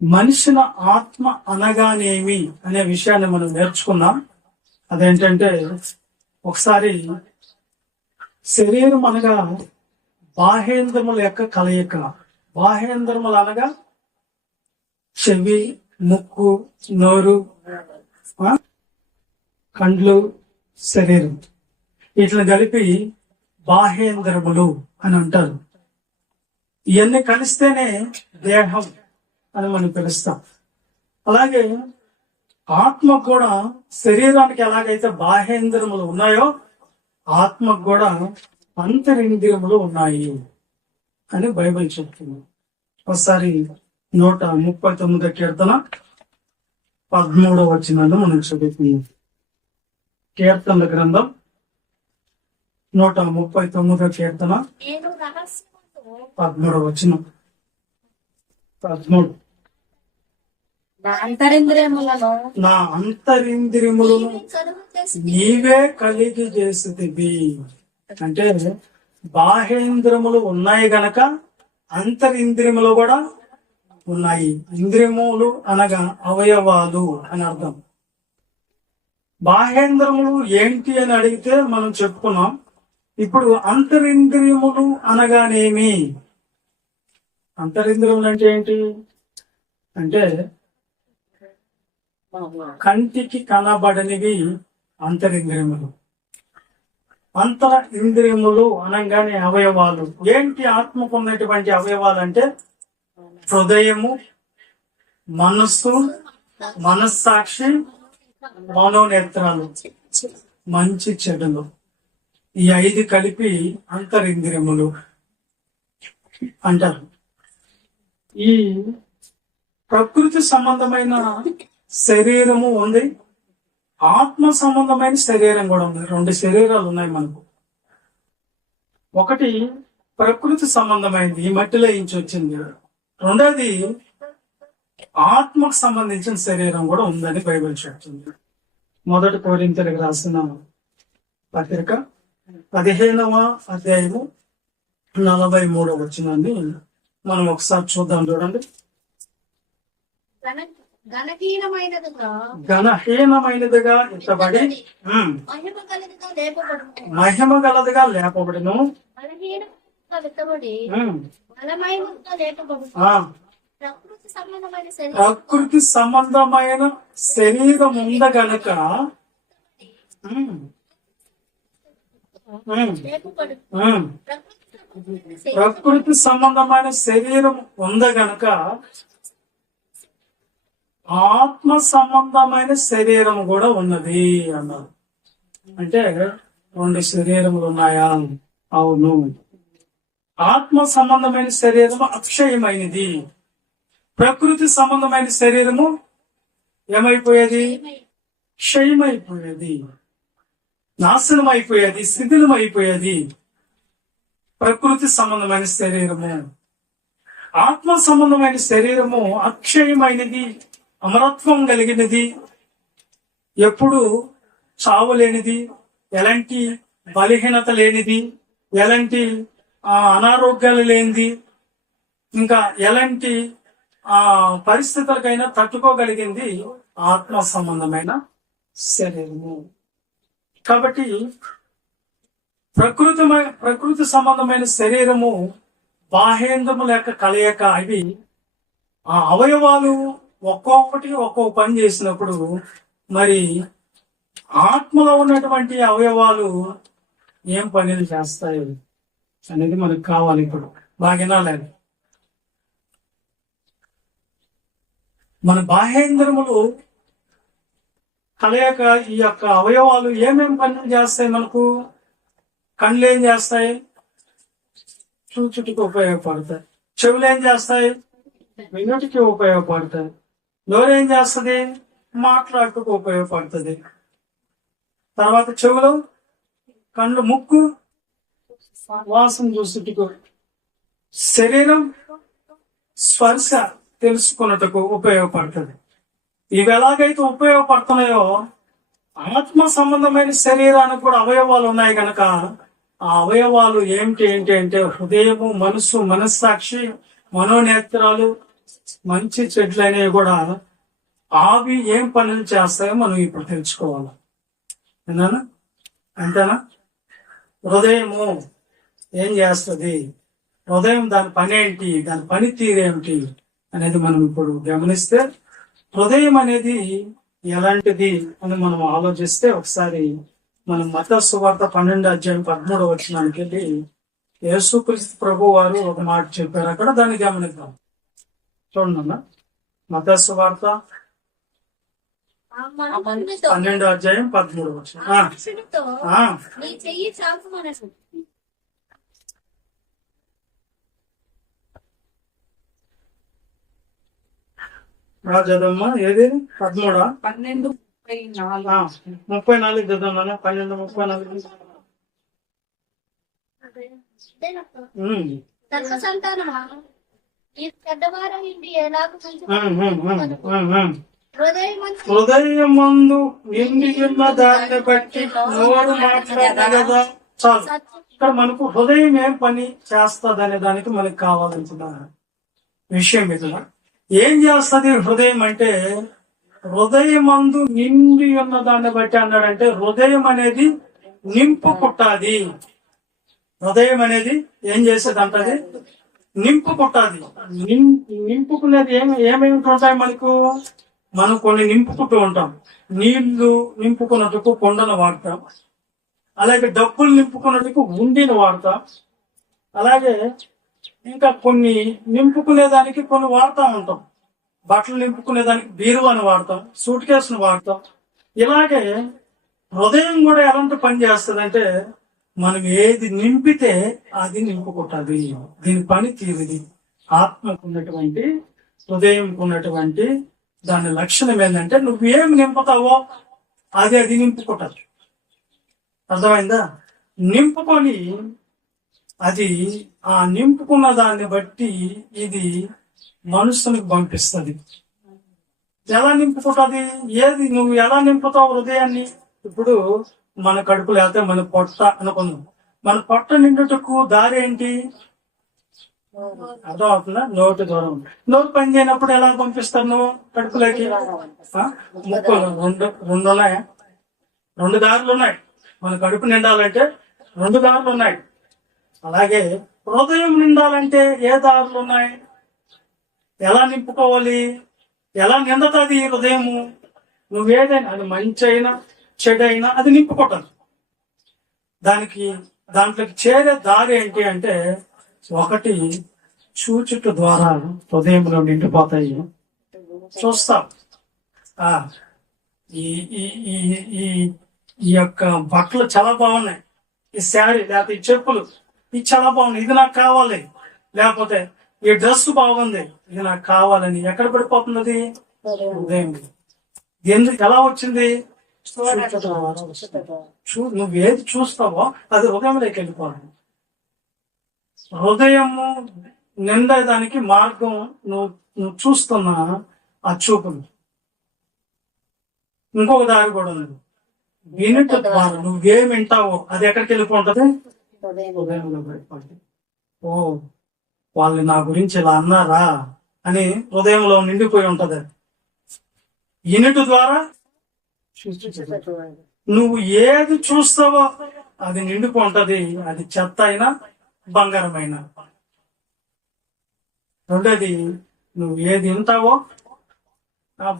మనిషిన ఆత్మ అనగానేమి అనే విషయాన్ని మనం నేర్చుకున్నాం. అదేంటంటే ఒకసారి శరీరం అనగా బాహేంద్రముల యొక్క కలయిక. బాహేంద్రములు అనగా చెవి, ముక్కు, నోరు, కండ్లు, శరీరం, వీటిని కలిపి బాహేంద్రములు అని అంటారు. ఇవన్నీ కలిస్తేనే దేహం అని మనం పిలుస్తాం. అలాగే ఆత్మకు కూడా శరీరానికి ఎలాగైతే బాహేంద్రియములు ఉన్నాయో ఆత్మకు కూడా అంతరింద్రియములు ఉన్నాయి అని బైబిల్ చెప్తుంది. ఒకసారి 139 కీర్తన 13వ వచనాన్ని మనం చదువుతున్నాం. కీర్తనల గ్రంథం 139వ కీర్తన 13వ వచనం. 13. నా అంతరింద్రియములను నీవే కలిగి చేసితివి. అంటే బాహేంద్రియములు ఉన్నాయి గనక అంతరింద్రియములు కూడా ఉన్నాయి. ఇంద్రియములు అనగా అవయవాలు అని అర్థం. బాహేంద్రములు ఏంటి అని అడిగితే మనం చెప్పుకున్నాం. ఇప్పుడు అంతరింద్రియములు అనగానేమి? అంతరింద్రియములు అంటే ఏంటి అంటే కంటికి కనబడనివి అంతరింద్రియములు. అంతర ఇంద్రియములు అనగానే అవయవాలు. ఏంటి ఆత్మకు ఉన్నటువంటి అవయవాలు అంటే హృదయము, మనస్సు, మనస్సాక్షి, మనోనేత్రాలు, మంచి చెడులు. ఈ 5 కలిపి అంతరింద్రియములు అంటారు. ఈ ప్రకృతి సంబంధమైన శరీరము ఉంది, ఆత్మ సంబంధమైన శరీరం కూడా ఉంది. 2 శరీరాలు ఉన్నాయి మనకు. ఒకటి ప్రకృతి సంబంధమైనది, ఈ మట్టిలో ఇంచి వచ్చింది. రెండోది ఆత్మకు సంబంధించిన శరీరం కూడా ఉందని బైబిల్ చెప్తుంది. 1 కొరింథీయులకు రాసిన పత్రిక 15వ అధ్యాయము 43వ వచనాన్ని మనం ఒకసారి చూద్దాం. చూడండి. ఘనహీనమైనదిగా ఎత్తబడి మహిమ గలదిగా లేపబడిను. ప్రకృతి సంబంధమైన శరీరం ఉంద గనక ప్రకృతి సంబంధమైన శరీరం ఉంద గనక ఆత్మ సంబంధమైన శరీరం కూడా ఉన్నది అన్నారు. అంటే 2 శరీరములు ఉన్నాయా? అవును. ఆత్మ సంబంధమైన శరీరము అక్షయమైనది, ప్రకృతి సంబంధమైన శరీరము ఏమైపోయేది? క్షయమైపోయేది, నాశనం అయిపోయేది, శిథిలం అయిపోయేది. ప్రకృతి సంబంధమైన శరీరము. ఆత్మ సంబంధమైన శరీరము అక్షయమైనది, అమరత్వం కలిగినది, ఎప్పుడు చావు లేనిది, ఎలాంటి బలహీనత లేనిది, ఎలాంటి అనారోగ్యాలు లేనిది, ఇంకా ఎలాంటి పరిస్థితులకైనా తట్టుకోగలిగింది ఆత్మ సంబంధమైన శరీరము. కాబట్టి ప్రకృతి సంబంధమైన శరీరము బాహేంద్రముల యొక్క కలయిక. అవి ఆ అవయవాలు ఒక్కొక్కటి ఒక్కొక్క పని చేసినప్పుడు మరి ఆత్మలో ఉన్నటువంటి అవయవాలు ఏం పనులు చేస్తాయి అనేది మనకు కావాలి. ఇప్పుడు బాగా లేదు. మన బాహేంద్రములు కలయిక ఈ యొక్క అవయవాలు ఏమేమి పనులు చేస్తాయి? మనకు కళ్ళు ఏం చేస్తాయి? చూచుటికి ఉపయోగపడతాయి. చెవులు ఏం చేస్తాయి? వినుటికి ఉపయోగపడతాయి. నోరేం చేస్తుంది? మాట్లాడుటకు ఉపయోగపడుతుంది. తర్వాత చెవులు, కళ్ళు, ముక్కు వాసన చూసుటకు, శరీరం స్పర్శ తెలుసుకున్నటకు ఉపయోగపడుతుంది. ఇవి ఎలాగైతే ఉపయోగపడుతున్నాయో ఆత్మ సంబంధమైన శరీరానికి కూడా అవయవాలు ఉన్నాయి కనుక ఆ అవయవాలు ఏంటి అంటే హృదయము, మనస్సు, మనస్సాక్షి, మనోనేత్రాలు, మంచి చెట్లు అనేవి కూడా అవి ఏం పనులు చేస్తాయో మనం ఇప్పుడు తెలుసుకోవాలి. విన్నానా? అంతేనా? హృదయము ఏం చేస్తుంది, హృదయం దాని పని ఏంటి, దాని పనితీరు ఏమిటి అనేది మనం ఇప్పుడు గమనిస్తే, హృదయం అనేది ఎలాంటిది అని మనం ఆలోచిస్తే, ఒకసారి మనం మత్తయి సువార్త 12:13 వెళ్ళి యేసుక్రీస్తు ప్రభు వారు ఒక మాట చెప్పారు అక్కడ, దాన్ని గమనిద్దాం. చూడండి అన్న, మత్తయి సువార్త 12:13. మనుషునితో నీ చెయ్యి చాపమనెను. చదవమ్మా. ఏది 13? 12:34. 34 చదవన్నా. 12:34. ధర్మ సంతానమా, ఈ చెడ్డవారు ఇంటి ఎలాగ మంచి హృదయమందు నిండి ఉన్న దాన్ని బట్టి నోరు మాట్లాడగలదా? చాలు. ఇక్కడ మనకు హృదయం ఏం పని చేస్తుంది అనే దానికి మనకు కావాల్సిన విషయం ఇది. ఏం చేస్తుంది హృదయం అంటే, హృదయమందు నిండి ఉన్న దాన్ని బట్టి అన్నాడంటే, హృదయం అనేది నింపుకుంటాది. హృదయం అనేది ఏం చేసేది అంటది, నింపుకుంటాది. నింపుకునేది ఏమేమి ఉంటాయి మనకు? మనం కొన్ని నింపుకుంటూ ఉంటాం. నీళ్లు నింపుకున్నట్టుకు కొండను వాడతాం, అలాగే డబ్బులు నింపుకున్నట్టుకు ఉండిని వాడతాం, అలాగే ఇంకా కొన్ని నింపుకునేదానికి కొన్ని వాడుతూ ఉంటాం. బట్టలు నింపుకునేదానికి బీరువాని వాడతాం, సూట్ కేసును వాడతాం. ఇలాగే హృదయం కూడా ఎలాంటి పని చేస్తుంది అంటే, మనం ఏది నింపితే అది నింపుకుంటుంది. దీని పని తీరుది. ఆత్మకు ఉన్నటువంటి, హృదయంకు ఉన్నటువంటి దాని లక్షణం ఏంటంటే, నువ్వేమి నింపుతావో అది నింపుకుంటుంది. అర్థమైందా? నింపుకొని అది ఆ నింపుకున్న దాన్ని బట్టి ఇది మనుషునికి పంపిస్తుంది. ఎలా నింపుకుంటుంది? ఏది నువ్వు ఎలా నింపుతావు హృదయాన్ని? ఇప్పుడు మన కడుపు లేకపోతే మన పొట్ట అనుకుందాం. మన పొట్ట నిండుటకు దారి ఏంటి? అర్థం అవుతుందా? నోటి దూరం. నోరు పని చేయనప్పుడు ఎలా పంపిస్తాను నువ్వు కడుపులోకి? ముక్కలు రెండు ఉన్నాయా? 2 దారులు ఉన్నాయి. మన కడుపు నిండాలంటే 2 దారులు ఉన్నాయి. అలాగే హృదయం నిండాలంటే ఏ దారులు ఉన్నాయి? ఎలా నింపుకోవాలి? ఎలా నిండుతుంది హృదయము? నువ్వేదైనా, అది మంచి అయినా చెడైనా అది నింపుకుంటాను. దాంట్లోకి చేరే దారి ఏంటి అంటే, ఒకటి చూచుట ద్వారా హృదయంలో నిండిపోతాయి. చూస్తాం. ఈ యొక్క బట్టలు చాలా బాగున్నాయి, ఈ శారీ లేకపోతే ఈ చెప్పులు ఇది చాలా బాగున్నాయి, ఇది నాకు కావాలి. లేకపోతే ఈ డ్రెస్ బాగుంది, ఇది నాకు కావాలని ఎక్కడ పడిపోతున్నది? హృదయం. ఎందుకు ఎలా వచ్చింది? నువ్వేది చూస్తావో అది హృదయంలోకి వెళ్ళిపోవాలి. హృదయము నిండేదానికి మార్గం నువ్వు చూస్తున్న ఆ చూపులు. ఇంకొక దారి కూడా ఉంది. వినుట ద్వారా నువ్వేం వింటావో అది ఎక్కడికి వెళ్ళిపోతుంది? హృదయంలో పడిపోతుంది. ఓ, వాళ్ళు నా గురించి ఇలా అన్నారా అని హృదయంలో నిండిపోయి ఉంటది. వినుట ద్వారా నువ్వు ఏది చూస్తావో అది నిండిపోంటది. అది చెత్త అయినా బంగారమైన. రెండోది, నువ్వు ఏది వింటావో,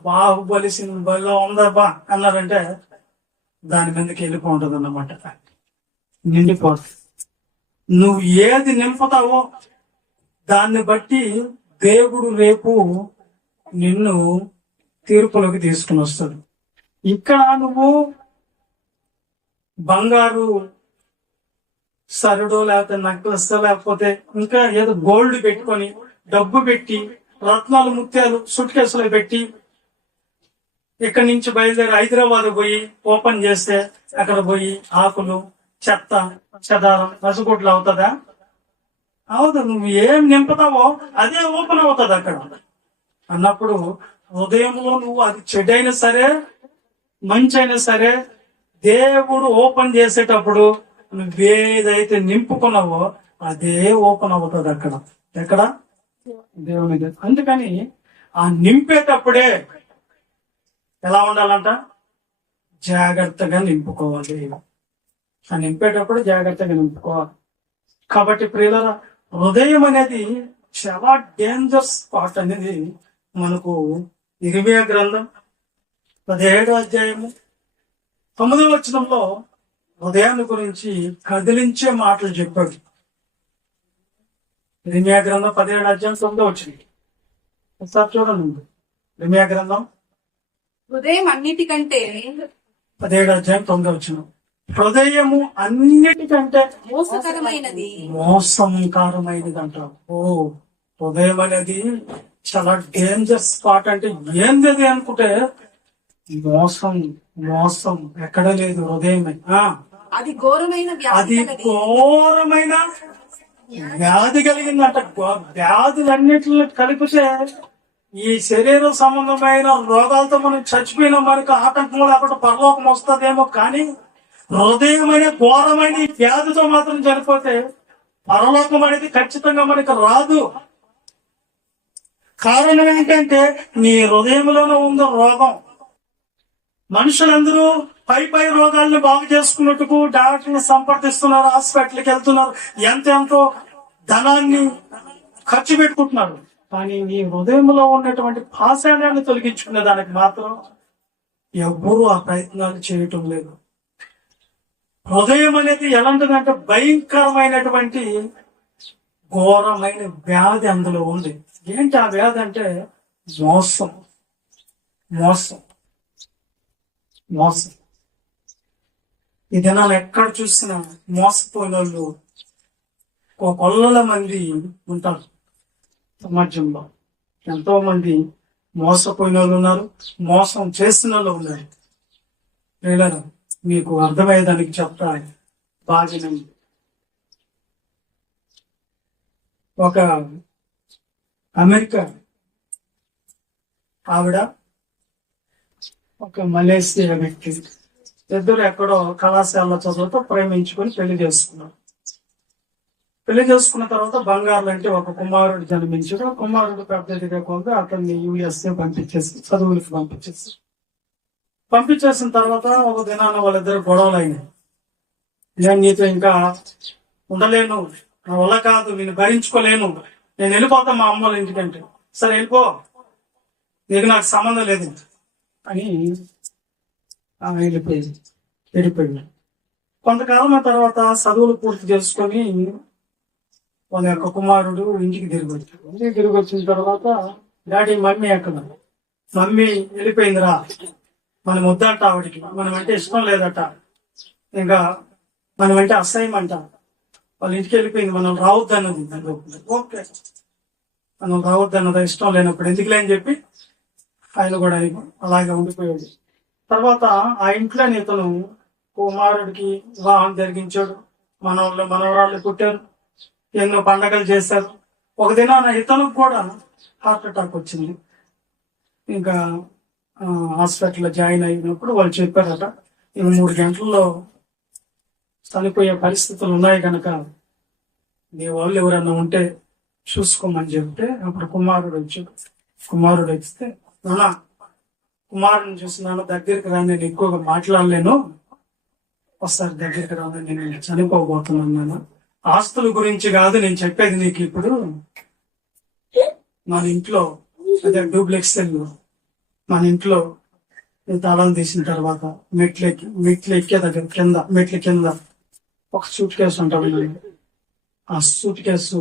బాహుబలి సినిమాలో ఉందా బా అన్నారంటే దాని మీదకి వెళ్ళిపోంటది అన్నమాట, నిండిపోతుంది. నువ్వు ఏది నింపుతావో దాన్ని బట్టి దేవుడు రేపు నిన్ను తీర్పులోకి తీసుకుని వస్తాడు. ఇక్కడ నువ్వు బంగారు సరుడు లేకపోతే నెక్లెస్ లేకపోతే ఇంకా ఏదో గోల్డ్ పెట్టుకొని, డబ్బు పెట్టి, రత్నాలు ముత్యాలు సూట్ కేసులో పెట్టి ఇక్కడి నుంచి బయలుదేరి హైదరాబాద్ పోయి ఓపెన్ చేస్తే అక్కడ పోయి ఆకులు, చెత్త, చెదారం, రసగుడ్లు అవుతుందా? అవుతుంది. నువ్వు ఏం నింపుతావో అదే ఓపెన్ అవుతుంది అక్కడ అన్నప్పుడు. హృదయంలో నువ్వు అది చెడైనా సరే మంచి అయినా సరే దేవుడు ఓపెన్ చేసేటప్పుడు నువ్వేదైతే నింపుకున్నావో అదే ఓపెన్ అవుతుంది అక్కడ. ఎక్కడ? దేవుని. అందుకని ఆ నింపేటప్పుడే ఎలా ఉండాలంట? జాగ్రత్తగా నింపుకోవాలి. ఆ నింపేటప్పుడు జాగ్రత్తగా నింపుకోవాలి. కాబట్టి ప్రియులారా, హృదయం అనేది చాలా డేంజర్ స్పాట్ అనేది మనకు ఇర్మియా గ్రంథం 17వ అధ్యాయము 9వ వచనంలో హృదయాన్ని గురించి కదిలించే మాటలు చెప్పాడు. ఇర్మియా గ్రంథం 17వ అధ్యాయం 9వ వచనం ఒకసారి చూడండి. ఇర్మియా గ్రంథం హృదయం అన్నిటికంటే 17వ అధ్యాయం 9వ వచనం. హృదయము అన్నిటికంటే మోసంకారమైనది అంటారు. హృదయం అనేది చాలా డేంజర్ స్పాట్. అంటే ఏంది అది అనుకుంటే మోసం మోసం ఎక్కడ లేదు, హృదయమే. అది ఘోరమైన వ్యాధి కలిగిందంట. వ్యాధులన్నిటిని కలిపితే ఈ శరీర సంబంధమైన రోగాలతో మనం చచ్చిపోయినా మనకు ఆటంకం లేకుండా పరలోకం వస్తుందేమో, కానీ హృదయం అనే ఘోరమైన ఈ వ్యాధితో మాత్రం చనిపోతే పరలోకం అనేది ఖచ్చితంగా మనకు రాదు. కారణం ఏంటంటే నీ హృదయంలోనే ఉంది రోగం. మనుషులందరూ పై రోగాలను బాగు చేసుకున్నట్టుకు డాక్టర్లు సంప్రదిస్తున్నారు, హాస్పిటల్కి వెళ్తున్నారు, ఎంతో ధనాన్ని ఖర్చు పెట్టుకుంటున్నారు. కానీ నీ హృదయంలో ఉన్నటువంటి పాషాణాన్ని తొలగించుకునే దానికి మాత్రం ఎవ్వరూ ఆ ప్రయత్నాలు చేయటం లేదు. హృదయం అనేది ఎలాంటిదంటే భయంకరమైనటువంటి ఘోరమైన వ్యాధి అందులో ఉంది. ఏంటి ఆ వ్యాధి అంటే మోసం మోసం మోసం. ఈ దినాలు ఎక్కడ చూసినా మోసపోయిన వాళ్ళు ఒక కొల్లల మంది ఉంటారు. సమాజంలో ఎంతో మంది మోసపోయిన వాళ్ళు ఉన్నారు, మోసం చేసిన వాళ్ళు ఉన్నారు. లేదా మీకు అర్థమయ్యేదానికి చెప్తా బాగా. ఒక అమెరికా ఆవిడ, ఒక మలేసియా వ్యక్తి, ఇద్దరు ఎక్కడో కళాశాల చదువుతో ప్రేమించుకొని పెళ్లి చేసుకున్నారు. పెళ్లి చేసుకున్న తర్వాత బంగారు అంటే ఒక కుమారుడు జన్మించాడు. ఆ కుమారుడు పెద్దదిగా కొంత అతన్ని USA పంపించేసి చదువులకు పంపించేసిన తర్వాత ఒక దినాన వాళ్ళిద్దరు గొడవలు అయినాయి. నేను నీతో ఇంకా ఉండలేను, నా వల్ల కాదు, నేను భరించుకోలేను, నేను వెళ్ళిపోతా మా అమ్మ వాళ్ళ ఇంటికంటే. సరే వెళ్ళిపో, నీకు నాకు సంబంధం లేదు అని వెళ్ళిపోయింది. కొంతకాలం తర్వాత చదువులు పూర్తి చేసుకొని వాళ్ళ యొక్క కుమారుడు ఇంటికి తిరిగి వచ్చాడు. ఇంటికి తిరిగి వచ్చిన తర్వాత డాడీ మమ్మీ ఎక్కడ? మమ్మీ వెళ్ళిపోయిందిరా, మనం వద్దంట, ఆవిడికి మనం అంటే ఇష్టం లేదట, ఇంకా మనం అంటే అసహ్యం అంట, వాళ్ళ ఇంటికి వెళ్ళిపోయింది, మనం రావద్దన్నది. ఓకే, మనం రావద్దన్నది ఇష్టం లేనప్పుడు ఎందుకులే అని చెప్పి ఆయన కూడా అలాగే ఉండిపోయాడు. తర్వాత ఆ ఇంట్లో ఇతను కుమారుడికి వివాహం జరిగించాడు, మనవరాళ్ళు పుట్టారు, ఎన్నో పండగలు చేశారు. ఒక దినాన ఇతనికి కూడా హార్ట్ అటాక్ వచ్చింది. ఇంకా హాస్పిటల్లో జాయిన్ అయినప్పుడు వాళ్ళు చెప్పారట, ఇవి 3 గంటల్లో చనిపోయే పరిస్థితులు ఉన్నాయి కనుక నీ వాళ్ళు ఎవరన్నా ఉంటే చూసుకోమని చెప్తే అప్పుడు కుమారుడు వస్తే, నాన్న కుమారుని చూసి నాన్న దగ్గరికి రా, నేను ఎక్కువగా మాట్లాడలేను, ఒకసారి దగ్గరికి రా, నేను చనిపోబోతున్నాను నాన్న. ఆస్తుల గురించి కాదు నేను చెప్పేది నీకు. ఇప్పుడు మన ఇంట్లో అదే డూప్లెక్స్ సెల్, మన ఇంట్లో తాళం తీసిన తర్వాత మెట్లు ఎక్కే దగ్గర మెట్ల కింద ఒక సూట్ కేసు ఉంటుంది. ఆ సూట్ కేసు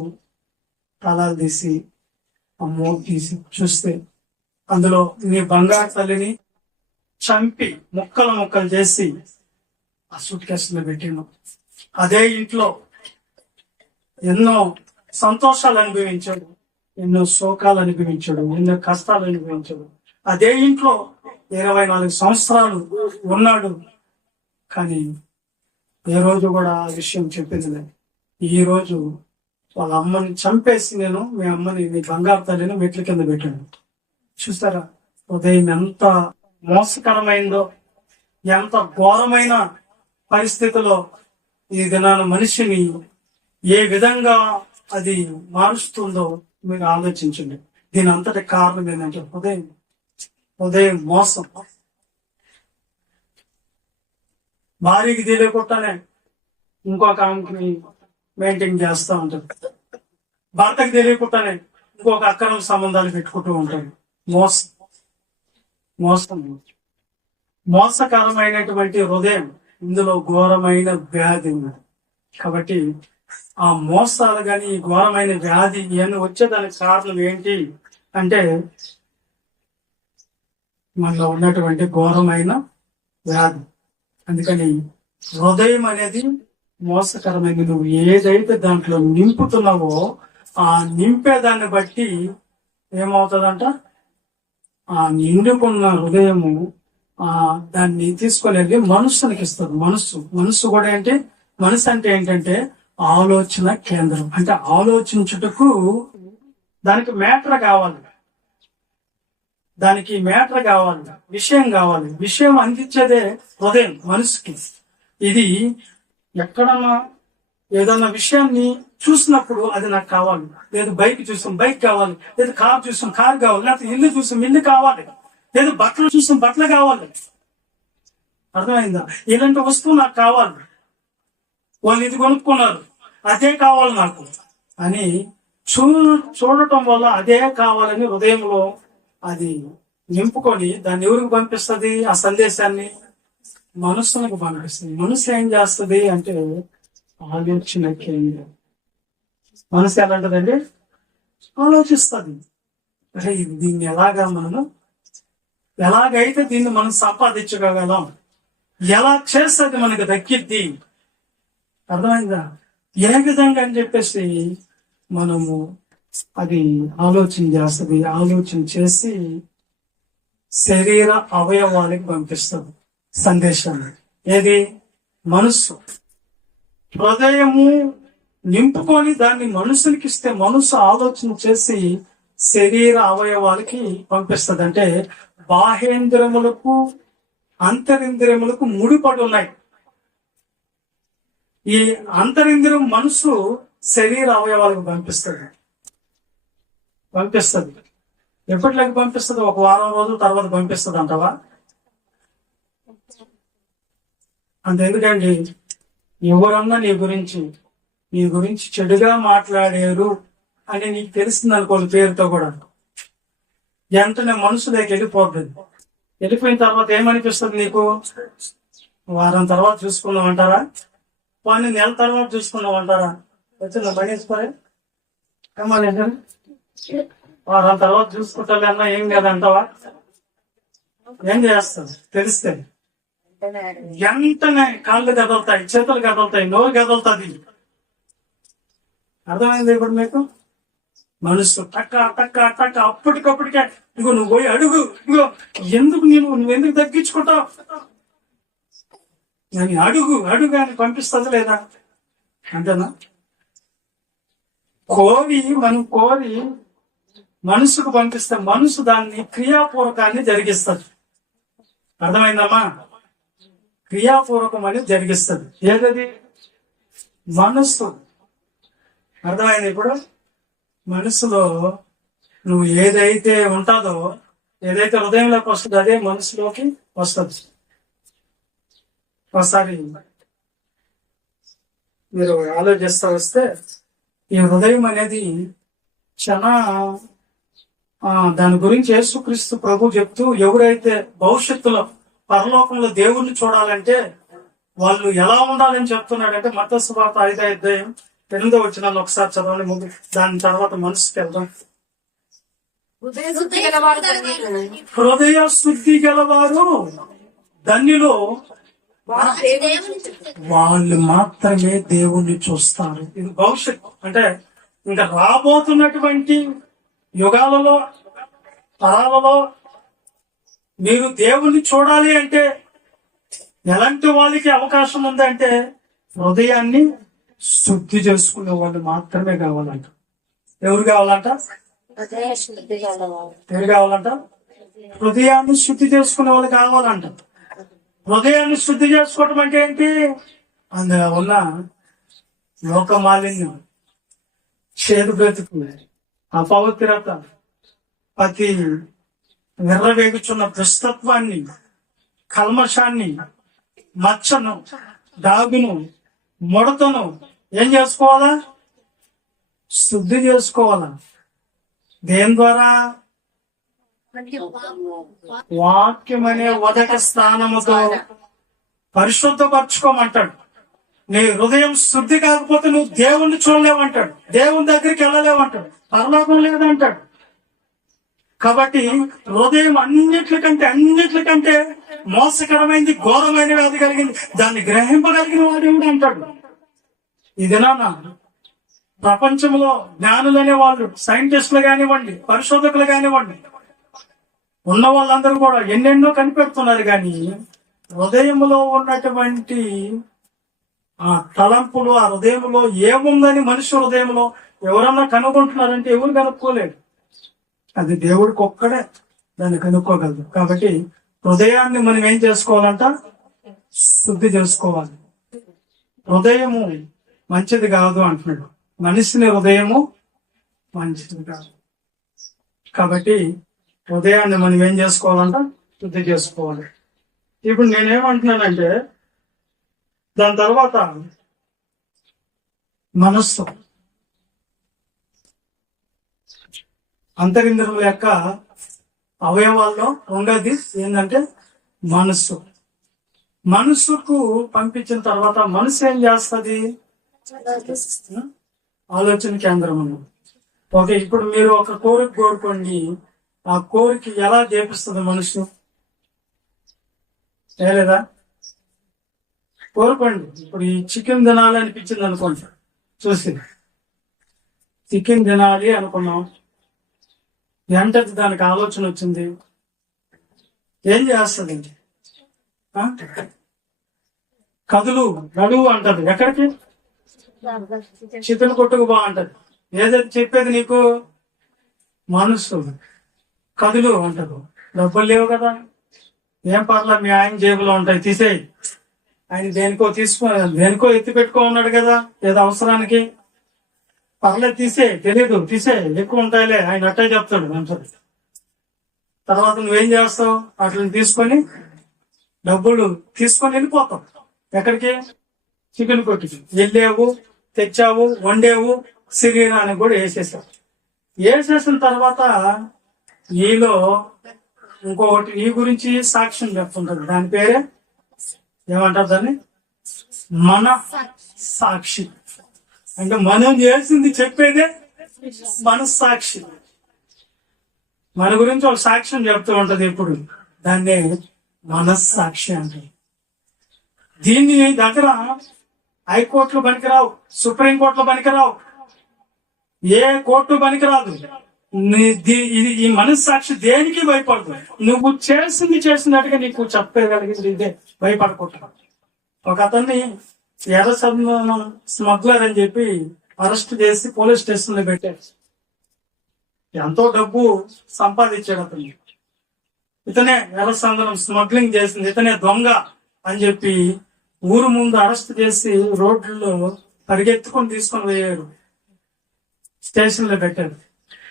తాళాలు తీసి ఆ మూత తీసి చూస్తే అందులో నీ బంగారు తల్లిని చంపి ముక్కలు చేసి ఆ సూట్ కేసులో పెట్టిండు. అదే ఇంట్లో ఎన్నో సంతోషాలు అనుభవించాడు, ఎన్నో శోకాలు అనుభవించాడు, ఎన్నో కష్టాలు అనుభవించాడు. అదే ఇంట్లో 24 సంవత్సరాలు ఉన్నాడు. కానీ ఏ రోజు కూడా ఆ విషయం చెప్పింది లేదు. ఈ రోజు వాళ్ళ అమ్మని చంపేసి నేను మీ అమ్మని, మీ బంగారు తల్లిని మెట్ల కింద పెట్టాను. చూస్తారా ఉదయం ఎంత మోసకరమైందో, ఎంత ఘోరమైన పరిస్థితిలో ఈ దినాన మనిషిని ఏ విధంగా అది మారుస్తుందో మీరు ఆలోచించండి. దీని అంతటి కారణం ఏంటంటే హృదయం మోసం. భార్యకి తెలియకుండానే ఇంకొక ఆమెకి మెయింటైన్ చేస్తూ ఉంటారు. భర్తకి తెలియకుండానే ఇంకొక అక్రమ సంబంధాలు పెట్టుకుంటూ ఉంటారు. మోసం మోసకరమైనటువంటి హృదయం, ఇందులో ఘోరమైన వ్యాధి ఉంది. కాబట్టి ఆ మోసాలు గాని, ఈ ఘోరమైన వ్యాధి ఇవన్నీ వచ్చేదానికి కారణం ఏంటి అంటే మనలో ఉన్నటువంటి ఘోరమైన వ్యాధి. అందుకని హృదయం అనేది మోసకరమైనది. నువ్వు ఏదైతే దాంట్లో నింపుతున్నావో ఆ నింపేదాన్ని బట్టి ఏమవుతుందంట, ఆ నిండుకున్న హృదయము దాన్ని తీసుకొని వెళ్ళి మనస్సునికి ఇస్తుంది. మనస్సు కూడా ఏంటి, మనసు అంటే ఏంటంటే ఆలోచన కేంద్రం. అంటే ఆలోచించుటకు దానికి మ్యాటర్ కావాలి, విషయం కావాలి. విషయం అందించేదే హృదయం మనసుకి. ఇది ఎక్కడన్నా ఏదన్నా విషయాన్ని చూసినప్పుడు అది నాకు కావాలి, లేదు బైక్ చూసాం బైక్ కావాలి, లేదు కార్ చూసాం కార్ కావాలి, లేకపోతే ఇల్లు చూసాం ఇల్లు కావాలి, లేదు బట్టలు చూసాం బట్టలు కావాలి. అర్థమైందా? ఇలాంటి వస్తువు నాకు కావాలి, వాళ్ళు ఇది కొనుక్కున్నారు అదే కావాలి నాకు అని చూడటం వల్ల అదే కావాలని హృదయంలో అది నింపుకొని దాన్ని ఎవరికి పంపిస్తుంది? ఆ సందేశాన్ని మనస్సులకు పంపిస్తుంది. మనసు ఏం చేస్తుంది అంటే ఆలోచన కేంద్రం. మనసు ఎలాంటిదండి? ఆలోచిస్తుంది. అరే దీన్ని ఎలాగైతే దీన్ని మనం సంపాదించుకోగలం, ఎలా చేస్తుంది మనకు దక్కిద్ది. అర్థమైందా? ఏ విధంగా అని చెప్పేసి మనము అది ఆలోచన చేస్తుంది. ఆలోచన చేసి శరీర అవయవానికి పంపిస్తుంది సందేశాన్ని. ఏది? మనస్సు. హృదయము నింపుకొని దాన్ని మనసునికి ఇస్తే మనసు ఆలోచన చేసి శరీర అవయవాలకి పంపిస్తుంది. అంటే బాహేంద్రియములకు అంతరింద్రియములకు ముడిపడి ఉన్నాయి. ఈ అంతరింద్రియం మనసు శరీర అవయవాలకు పంపిస్తుంది. ఎప్పటిలాగా పంపిస్తుంది? ఒక వారం రోజుల తర్వాత పంపిస్తుంది అంటావా? అంతెందుకండి, ఎవరన్నా నీ గురించి చెడుగా మాట్లాడారు అని నీకు తెలిసింది అనుకోండి, పేరుతో కూడా వెంటనే మనసులోకి వెళ్ళిపోయిన తర్వాత ఏమనిపిస్తుంది నీకు? వారం తర్వాత చూసుకుందాం అంటారా? 12 నెలల తర్వాత చూసుకుందాం అంటారా? వచ్చిందా పడేసుకోరే? వారం తర్వాత చూసుకుంటాలి అన్నా ఏం కాదంటావా? ఏం చేస్తుంది తెలిస్తే? వెంటనే కాళ్ళు కదులుతాయి, చేతులు కదులుతాయి, నోరు కదులుతుంది. అర్థమైంది ఇప్పుడు మీకు? మనసు టక్క టక్క టక్క అప్పటికప్పటికే ఇగో నువ్వు పోయి అడుగు, ఇగో నువ్వెందుకు తగ్గించుకుంటావు అని అడుగు అని పంపిస్తుంది లేదా? అంతేనా? కోరి మనసుకు పంపిస్తే మనసు దాన్ని క్రియాపూర్వకాన్ని జరిగిస్తుంది. అర్థమైందమ్మా? క్రియాపూర్వకం అని జరిగిస్తుంది. ఏదది? మనస్సు. అర్థమైంది ఇప్పుడు? మనసులో నువ్వు ఏదైతే ఉంటుందో, ఏదైతే హృదయంలోకి వస్తుందో అదే మనసులోకి వస్తుంది. ఒకసారి మీరు ఆలోచిస్తా వస్తే ఈ హృదయం అనేది చాలా దాని గురించి యేసుక్రీస్తు ప్రభు చెప్తూ, ఎవరైతే భవిష్యత్తులో పరలోకంలో దేవుణ్ణి చూడాలంటే వాళ్ళు ఎలా ఉండాలని చెప్తున్నాడంటే మత్తయి సువార్త 5వ అధ్యాయం 8వ వచనాన్ని ఒకసారి చదవండి. ముందు దాని తర్వాత మనసుకి వెళ్దాం. హృదయ శుద్ధి గలవారు ధన్యులు, వాళ్ళు మాత్రమే దేవుణ్ణి చూస్తారు. ఇది భవిష్యత్తు. అంటే ఇంకా రాబోతున్నటువంటి యుగాలలో, తరాలలో మీరు దేవుణ్ణి చూడాలి అంటే ఎలాంటి వాళ్ళకి అవకాశం ఉందంటే హృదయాన్ని శుద్ధి చేసుకునే వాళ్ళు మాత్రమే కావాలంట. ఎవరు కావాలంట? హృదయాన్ని శుద్ధి చేసుకునే వాళ్ళు కావాలంట. హృదయాన్ని శుద్ధి చేసుకోవటం అంటే ఏంటి? అందులో ఉన్న లోక మాలిన్యం, చేదు బ్రతుకు, అపవిత్రత, ప్రతి విర్రవేగుచున్న దుష్టత్వాన్ని, కల్మషాన్ని, మచ్చను, డాగును, ముడతను ఏం చేసుకోవాలా? శుద్ధి చేసుకోవాలా. దేని ద్వారా? వాక్యం అనే ఉదక స్థానముతో పరిశుద్ధపరచుకోమంటాడు. నీ హృదయం శుద్ధి కాకపోతే నువ్వు దేవుణ్ణి చూడలేవంటాడు, దేవుని దగ్గరికి వెళ్ళలేవంటాడు, పరలోకం లేదంటాడు. కాబట్టి హృదయం అన్నిట్లకంటే మోసకరమైంది, ఘోరమైన వ్యాధి కలిగింది, దాన్ని గ్రహింపగలిగిన వాడు అంటాడు. ఇదేనా ప్రపంచంలో జ్ఞానులు అనేవాళ్ళు, సైంటిస్టులు కానివ్వండి, పరిశోధకులు కానివ్వండి, ఉన్న వాళ్ళందరూ కూడా ఎన్నెన్నో కనిపెడుతున్నారు. కానీ హృదయంలో ఉన్నటువంటి ఆ తలంపులు, ఆ హృదయంలో ఏముందని మనిషి హృదయంలో ఎవరన్నా కనుగొంటున్నారంటే ఎవరు కనుక్కోలేరు. అది దేవుడికి ఒక్కడే దాన్ని కనుక్కోగలదు. కాబట్టి హృదయాన్ని మనం ఏం చేసుకోవాలంట? శుద్ధి చేసుకోవాలి. హృదయము మంచిది కాదు అంటున్నాడు. మనిషిని హృదయము మంచిది కాదు. కాబట్టి హృదయాన్ని మనం ఏం చేసుకోవాలంట? శుద్ధి చేసుకోవాలి. ఇప్పుడు నేనేమంటున్నానంటే దాని తర్వాత మనస్సు, అంతరింద్రియముల యొక్క అవయవాల్లో రెండోది ఏంటంటే మనస్సు. మనస్సుకు పంపించిన తర్వాత మనసు ఏం చేస్తుంది? ఆలోచన కేంద్రం అన్నది. ఓకే, ఇప్పుడు మీరు ఒక కోరిక కోరుకోండి, ఆ కోరిక ఎలా చేపిస్తుంది మనసు? లేదా కోరుకోండి. ఇప్పుడు ఈ చికెన్ తినాలి అనిపించింది అనుకోండి, చూసి చికెన్ తినాలి అనుకున్నాం, వెంటనే దానికి ఆలోచన వచ్చింది, ఏం చేస్తుంది? కదులు నడువు అంటది. ఎక్కడికి? చికెన్ కొట్టుకు బాగుంటది. ఏదైతే చెప్పేది నీకు? మనసు కదులు అంటదు. డబ్బులు లేవు కదా, ఏం పర్లా, మీ ఆయన జేబులో ఉంటాయి, తీసేయి. ఆయన దేనికో ఎత్తి పెట్టుకో ఉన్నాడు కదా, ఏదో అవసరానికి, పర్లేదు తీసే, తెలీదు తీసే, ఎక్కువ ఉంటాయిలే, ఆయన అట్టే చెప్తాడు అంటారు. తర్వాత నువ్వేం చేస్తావు? అట్లని తీసుకొని డబ్బులు తీసుకొని వెళ్ళిపోతావు. ఎక్కడికి? చికెన్ కొట్టుకి వెళ్ళావు, తెచ్చావు, వండేవు, శరీరానికి కూడా వేసేసావు. వేసేసిన తర్వాత నీలో ఇంకొకటి నీ గురించి సాక్ష్యం చెప్తుంటది. దాని పేరే ఏమంటారు? దాన్ని మన సాక్షి. అంటే మనం చేసింది చెప్పేదే మనస్సాక్షి. మన గురించి ఒక సాక్ష్యం చెప్తూ ఉంటది ఎప్పుడు. దాన్నే మనస్సాక్షి అంటే. దీన్ని దగ్గర హైకోర్టులు పనికిరావు, సుప్రీంకోర్టులు పనికిరావు, ఏ కోర్టు పనికిరాదు. ఈ మనస్సాక్షి దేనికి భయపడదు. నువ్వు చేసినట్టుగా నీకు చెప్పగలిగింది ఇదే, భయపడకూడదు. ఒక అతన్ని ఎర్ర సందనం స్మగ్లర్ అని చెప్పి అరెస్ట్ చేసి పోలీస్ స్టేషన్ లో పెట్టారు. ఎంతో డబ్బు సంపాదించాడు అతను. ఇతనే ఎర్ర సందనం స్మగ్లింగ్ చేసింది, ఇతనే దొంగ అని చెప్పి ఊరు ముందు అరెస్ట్ చేసి రోడ్లలో పరిగెత్తుకొని తీసుకొని పోయారు, స్టేషన్ లో పెట్టారు.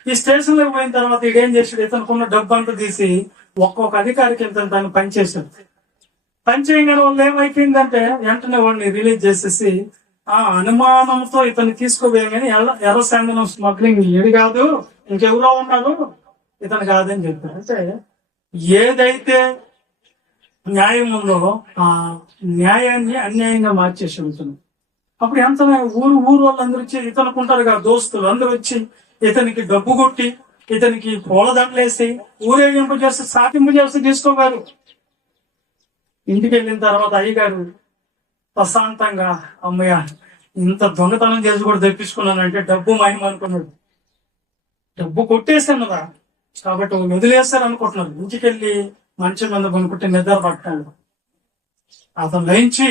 ఈ స్టేషన్ లోకి పోయిన తర్వాత ఇదేం చేశాడు? ఇతనుకున్న డబ్బు అంతా తీసి ఒక్కొక్క అధికారికి ఇతను దాన్ని పనిచేశాడు. పనిచేయగానే వాళ్ళు ఏమైపోయిందంటే వెంటనే వాడిని రిలీజ్ చేసేసి ఆ అనుమానంతో ఇతను తీసుకోవేయగానే ఎర్ర సందనం స్మగ్లింగ్ ఏది కాదు, ఇంకెవరో ఉన్నారు, ఇతను కాదని చెప్పారు. అంటే ఏదైతే న్యాయం ఉందో ఆ న్యాయాన్ని అన్యాయంగా మార్చేసి ఉంటుంది. అప్పుడు ఎంత ఊరు వాళ్ళందరూ వచ్చి ఇతనుకుంటారు కదా, దోస్తులు అందరూ వచ్చి ఇతనికి డబ్బు కొట్టి ఇతనికి పూలదండలేసి ఊరేగింపు చేస్తే సాటింపు చేస్తే తీసుకోగారు. ఇంటికి వెళ్ళిన తర్వాత అయ్యగారు ప్రశాంతంగా అమ్మయ్య ఇంత దొంగతనం చేసి కూడా తెప్పించుకున్నానంటే డబ్బు మహిమ అనుకున్నాడు. డబ్బు కొట్టేసానురా కాబట్టి వదిలేస్తారు అనుకుంటున్నారు. ఇంటికి వెళ్ళి మంచి మంది కొనుక్కుంటే నిద్ర పట్టాడు. అతను లేచి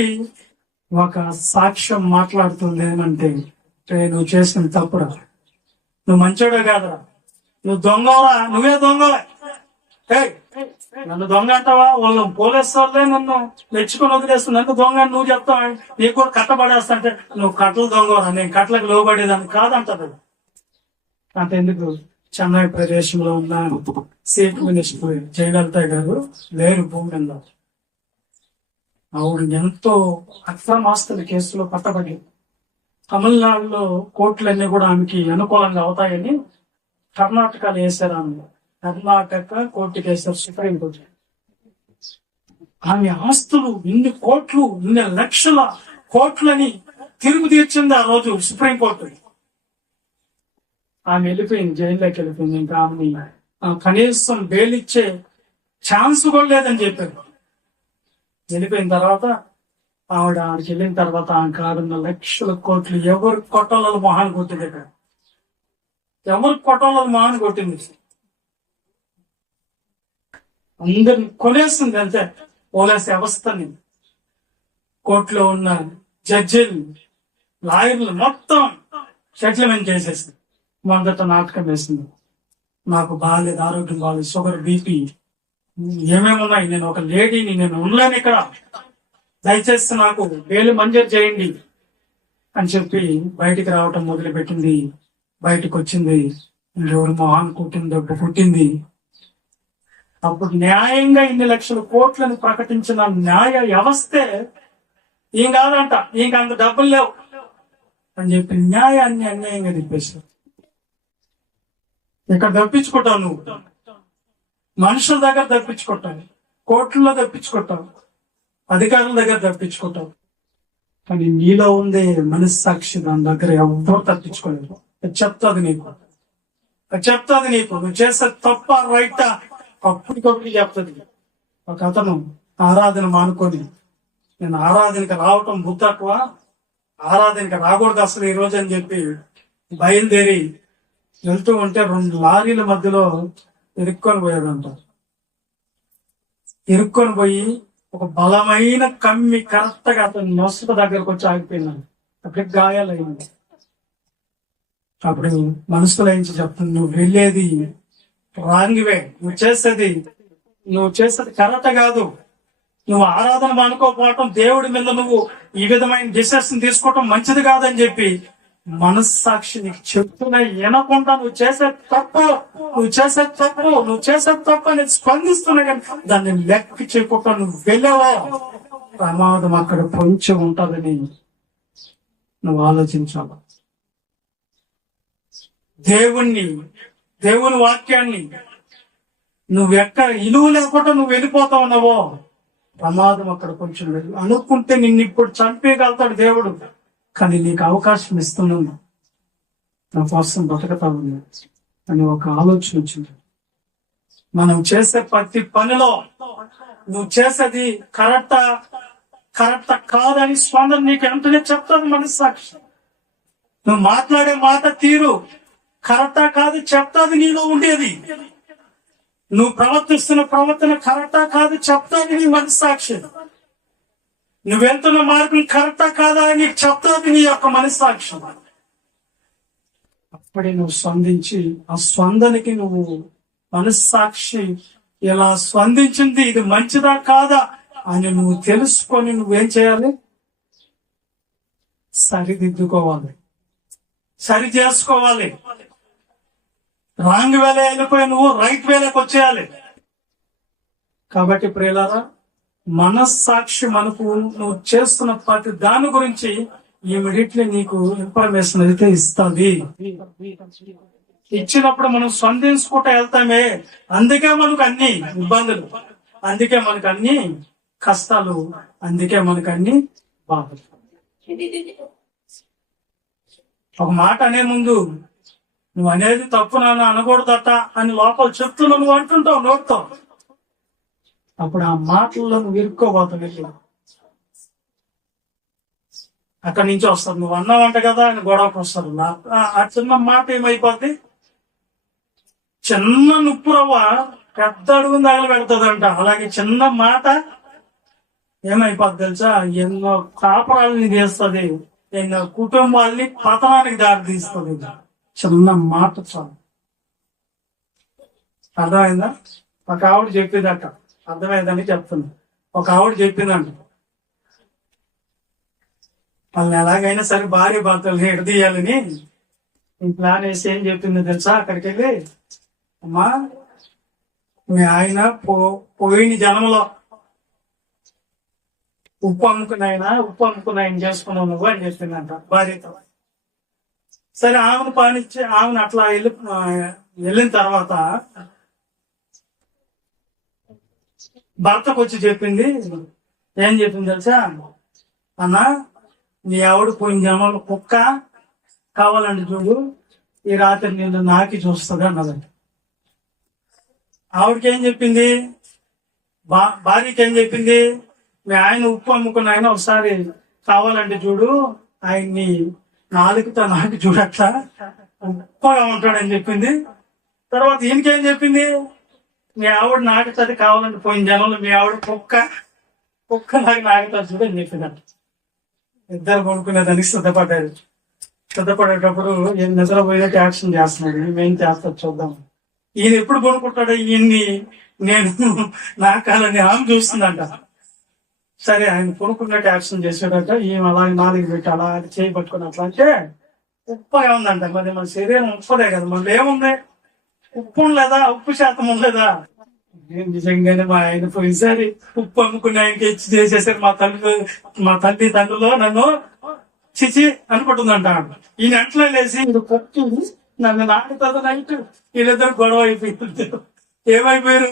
ఒక సాక్ష్యం మాట్లాడుతుంది ఏమంటే, నువ్వు చేసిన తప్పురా, నువ్వు మంచోడే కాదురా, నువ్వు దొంగవరా, నువ్వే దొంగవే, నన్ను దొంగ అంటావా? వాళ్ళు పోలీసు వాళ్ళే నన్ను మెచ్చుకొని వదిలేస్తా, నన్ను దొంగ అని నువ్వు చెప్తావా? నీకు కూడా కట్టబడేస్తా అంటే నువ్వు కట్టలు దొంగవరా, నేను కట్టలకు లోబడేదాన్ని కాదంటది. అంత ఎందుకు చెన్నై ప్రదేశంలో ఉన్న చీఫ్ మినిస్టర్ జయలలిత గారు లేరు భూమి మీద. ఆవిడ ఎంతో అక్రమాస్తుల కేసులో పట్టబడి తమిళనాడులో కోర్టులన్నీ కూడా ఆమెకి అనుకూలంగా అవుతాయని కర్ణాటకలో వేశారు. ఆమె కర్ణాటక కోర్టుకి వేశారు, సుప్రీంకోర్టు. ఆమె ఆస్తులు ఇన్ని కోట్లు, ఇన్ని లక్షల కోట్లని తిరుగు తీర్చింది ఆ రోజు సుప్రీంకోర్టు. ఆమె వెళ్ళిపోయింది, జైల్లోకి వెళ్ళిపోయింది. ఇంకా ఆమెని కనీసం బెయిల్ ఇచ్చే ఛాన్స్ కూడా లేదని చెప్పారు. వెళ్ళిపోయిన తర్వాత ఆవిడకి వెళ్ళిన తర్వాత ఆమె కాడున్న లక్షల కోట్లు ఎవరు కొట్టాలలో మొహాన్ని కొట్టింది. ఇక్కడ ఎవరు కొట్టాలలో మొహాన్ని కొట్టింది. అందరిని కొనేస్తుంది అంతే. పోలీస్ వ్యవస్థని, కోర్టులో ఉన్న జడ్జిలు, లాయర్లు మొత్తం సెటిల్మెంట్ చేసేసింది. మొదట నాటకం వేసింది, నాకు బాగాలేదు, ఆరోగ్యం బాగాలేదు, షుగర్, బీపీ ఏమేమి ఉన్నాయి, నేను ఒక లేడీని, నేను ఉండలేను ఇక్కడ, దయచేసి నాకు బెయిల్ మంజూరు చేయండి అని చెప్పి బయటికి రావటం మొదలుపెట్టింది. బయటకు వచ్చింది, ఎవరు మొహాన్ కుట్టింది, డబ్బు కుట్టింది. అప్పుడు న్యాయంగా ఇన్ని లక్షల కోట్లను ప్రకటించిన న్యాయ వ్యవస్థే ఏం కాదంట, ఇంక అంత డబ్బులు లేవు అని చెప్పి న్యాయాన్ని అన్యాయంగా తిప్పేశారు. ఇక్కడ తప్పించుకుంటావు, నువ్వు మనుషుల దగ్గర తప్పించుకుంటావు, కోర్టుల్లో తప్పించుకుంటావు, అధికారుల దగ్గర తప్పించుకుంటావు. కానీ నీలో ఉండే మనస్సాక్షి దాని దగ్గర ఎవరు తప్పించుకోలేదు. చెప్తాది నీకు, చెప్తాది నీకు నువ్వు చేసే తప్ప రైటా అప్పటికప్పుడు చెప్తుంది. ఒక అతను ఆరాధన మానుకొని, నేను ఆరాధనకి రావటం బుద్ధక్కువ, ఆరాధనకి రాకూడదు అసలు ఈ రోజు అని చెప్పి బయలుదేరి వెళ్తూ ఉంటే 2 లారీల మధ్యలో ఇరుక్కొని పోయాడంట. ఇరుక్కొని పోయి ఒక బలమైన కమ్మి కరెక్ట్ గా అతను నొసుకు దగ్గరకు వచ్చి ఆగిపోయినాడు. అప్పటికి గాయాలైంది. అప్పుడు మనసులో నుంచి చెప్తుంది, నువ్వు వెళ్ళేది రాంగ్ వే, నువ్వు చేసేది కరెక్ట్ కాదు, నువ్వు ఆరాధన మానుకోకపోవటం, దేవుడి మీద నువ్వు ఈ విధమైన డిసిషన్ తీసుకోవటం మంచిది కాదని చెప్పి మనస్సాక్షి నీకు చెప్తున్నా వినకుండా నువ్వు చేసే తప్పు అని స్పందిస్తున్నా కానీ దాన్ని లెక్క చేయకుండా నువ్వు వెళ్ళావో ప్రమాదం అక్కడ పొంచి ఉంటుందని నువ్వు ఆలోచించాలి. దేవుని వాక్యాన్ని నువ్వు ఎక్కడ ఇలువ లేకుండా నువ్వు వెళ్ళిపోతా ఉన్నావో ప్రమాదం అక్కడ కొంచెం అనుకుంటే నిన్ను ఇప్పుడు చంపేయగలుగుతాడు దేవుడు, కానీ నీకు అవకాశం ఇస్తున్నాను, నా కోసం బతకతావు అని ఒక ఆలోచన వచ్చింది. మనం చేసే ప్రతి పనిలో నువ్వు చేసేది కరెక్టా కాదని స్పందన నీకు వెంటనే చెప్తాను మనస్సాక్షి. నువ్వు మాట్లాడే మాట తీరు కరెక్టా కాదు చెప్తాది నీలో ఉండేది. నువ్వు ప్రవర్తిస్తున్న ప్రవర్తన కరెక్టా కాదు చెప్తాది నీ మనస్సాక్షి. నువ్వు వెళ్తున్న మార్గం కరెక్టా కాదా అని చెప్తాది నీ యొక్క మనస్సాక్షి. అప్పుడే నువ్వు స్పందించి ఆ స్పందనకి నువ్వు మనస్సాక్షి ఇలా స్పందించింది, ఇది మంచిదా కాదా అని నువ్వు తెలుసుకొని నువ్వేం చేయాలి, సరిదిద్దుకోవాలి, సరి చేసుకోవాలి. రాంగ్ వేలే వెళ్ళిపోయి నువ్వు రైట్ వేలకు వచ్చేయాలి. కాబట్టి ప్రియులారా, మనస్సాక్షి మనకు నువ్వు చేస్తున్న ప్రతి దాని గురించి ఇమీడియట్లీ నీకు ఇన్ఫర్మేషన్ అయితే ఇస్తుంది. ఇచ్చినప్పుడు మనం స్పందించుకుంటూ వెళ్తామే, అందుకే మనకు అన్ని ఇబ్బందులు, అందుకే మనకు అన్ని కష్టాలు, అందుకే మనకు అన్ని బాధలు. ఒక మాట అనే ముందు నువ్వు అనేది తప్పు నాన్న అనకూడదట అని లోపల చెప్తున్నావు, నువ్వు అంటుంటావు నోటితో. అప్పుడు ఆ మాటల్లో నువ్వు ఇరుక్కోబోతావు. అక్కడి నుంచి వస్తారు, నువ్వు అన్నావంట కదా అని గొడవకు వస్తారు. ఆ చిన్న మాట ఏమైపోద్ది, చిన్న నుప్పు రవ్వ పెద్ద అడుగుని తగల పెడుతుందంట. అలాగే చిన్న మాట ఏమైపోద్ది తెలుసా, ఎన్నో కాపురాలని తీస్తుంది, ఎన్నో కుటుంబాలని పతనానికి దారి తీస్తుంది. చిన్న మాట చాలు. అర్థమైందా? ఒక ఆవిడ చెప్పిందట, అర్థమైందని చెప్తున్నా. ఒక ఆవిడ చెప్పిందంట, వాళ్ళని ఎలాగైనా సరే భార్య భర్తల్ని ఎడదీయాలని ఈ ప్లాన్ వేసి ఏం చెప్పిందో తెలుసా? అక్కడికి వెళ్ళి, అమ్మా మీ ఆయన పోయిన జన్మలో ఉప్పు అమ్ముకున్నాయన చేసుకున్నావు నువ్వు అని చెప్పిందంట భార్యతో. సరే ఆమెను పానిచ్చి ఆమెను అట్లా వెళ్ళిన తర్వాత భర్తకు వచ్చి చెప్పింది. ఏం చెప్పింది తెలుసా? అన్నా నీ ఆవిడ పోయిన జన్మలో కుక్క కావాలండి చూడు, ఈ రాత్రి నేను నాకి చూస్తుంది అన్నదంట. ఆవిడకి ఏం చెప్పింది? భార్యకి ఏం చెప్పింది? మీ ఆయన ఉప్పు అమ్ముకున్న ఆయన ఒకసారి కావాలంటే చూడు, ఆయన్ని నాలుగుతో నాకి చూడట్లా ఉప్పుగా ఉంటాడని చెప్పింది. తర్వాత ఈయనకేం చెప్పింది? మీ ఆవిడ నాకుతుంది కావాలంటే పోయిన జనంలో మీ ఆవిడ కుక్క నాకుతుంది చూడు అని చెప్పిందంట. ఇద్దరు కొనుక్కునేదానికి సిద్ధపడేటప్పుడు ఈయన నిద్రపోయేటట్టు యాక్షన్ చేస్తున్నాడు. ఏం చేస్తాడు చూద్దాం. ఈయన ఎప్పుడు కొనుక్కుంటాడో ఈయన్ని నేను నాకాలని ఆమె చూస్తుందంట. సరే ఆయన కొనుక్కున్నట్టు యాక్షన్ చేసేటట్ట ఈమె అలాగే నాలుగు పెట్టి అలా చేయి పట్టుకుని అట్లా అంటే ఉప్పుగా ఉందంట. మరి మన శరీరం ఉప్పదే కదా, మళ్ళీ ఏముంది? ఉప్పు ఉండలేదా? ఉప్పు శాతం ఉండలేదా? నిజంగానే మా ఆయన పోయినసారి ఉప్పు అమ్ముకుని ఆయనకి ఇచ్చి చేసేసారు. మా తల్లి తండ్రిలో నన్ను చిచి అనుకుంటుందంట. ఈయన అట్లా లేసి కొట్టి నన్ను నాకుతుంది నైట్. వీళ్ళిద్దరు గొడవ అయిపోయింది. ఏమైపోయారు?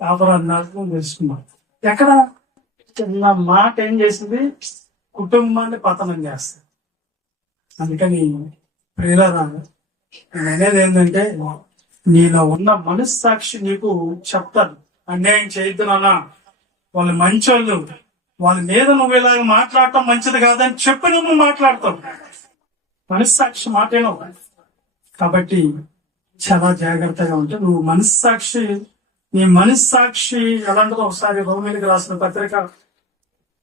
కాపురాన్ని నాశనం చేసుకున్నారు. ఎక్కడ చిన్న మాట ఏం చేసింది? కుటుంబాన్ని పతనం చేస్తుంది. అందుకని ప్రియులారా, నేను అనేది ఏంటంటే, నీలో ఉన్న మనస్సాక్షి నీకు చెప్తాను, అన్యాయం చేయొద్దు నాన్న, వాళ్ళు మంచోళ్ళు, వాళ్ళ మీద నువ్వు ఇలాగ మాట్లాడటం మంచిది కాదని చెప్పి నువ్వు మాట్లాడతావు. మనస్సాక్షి మాటేనో. కాబట్టి చాలా జాగ్రత్తగా ఉంటే నువ్వు నీ మనస్సాక్షి ఎలాంటిదో ఒకసారి రోమిలికి రాసిన పత్రిక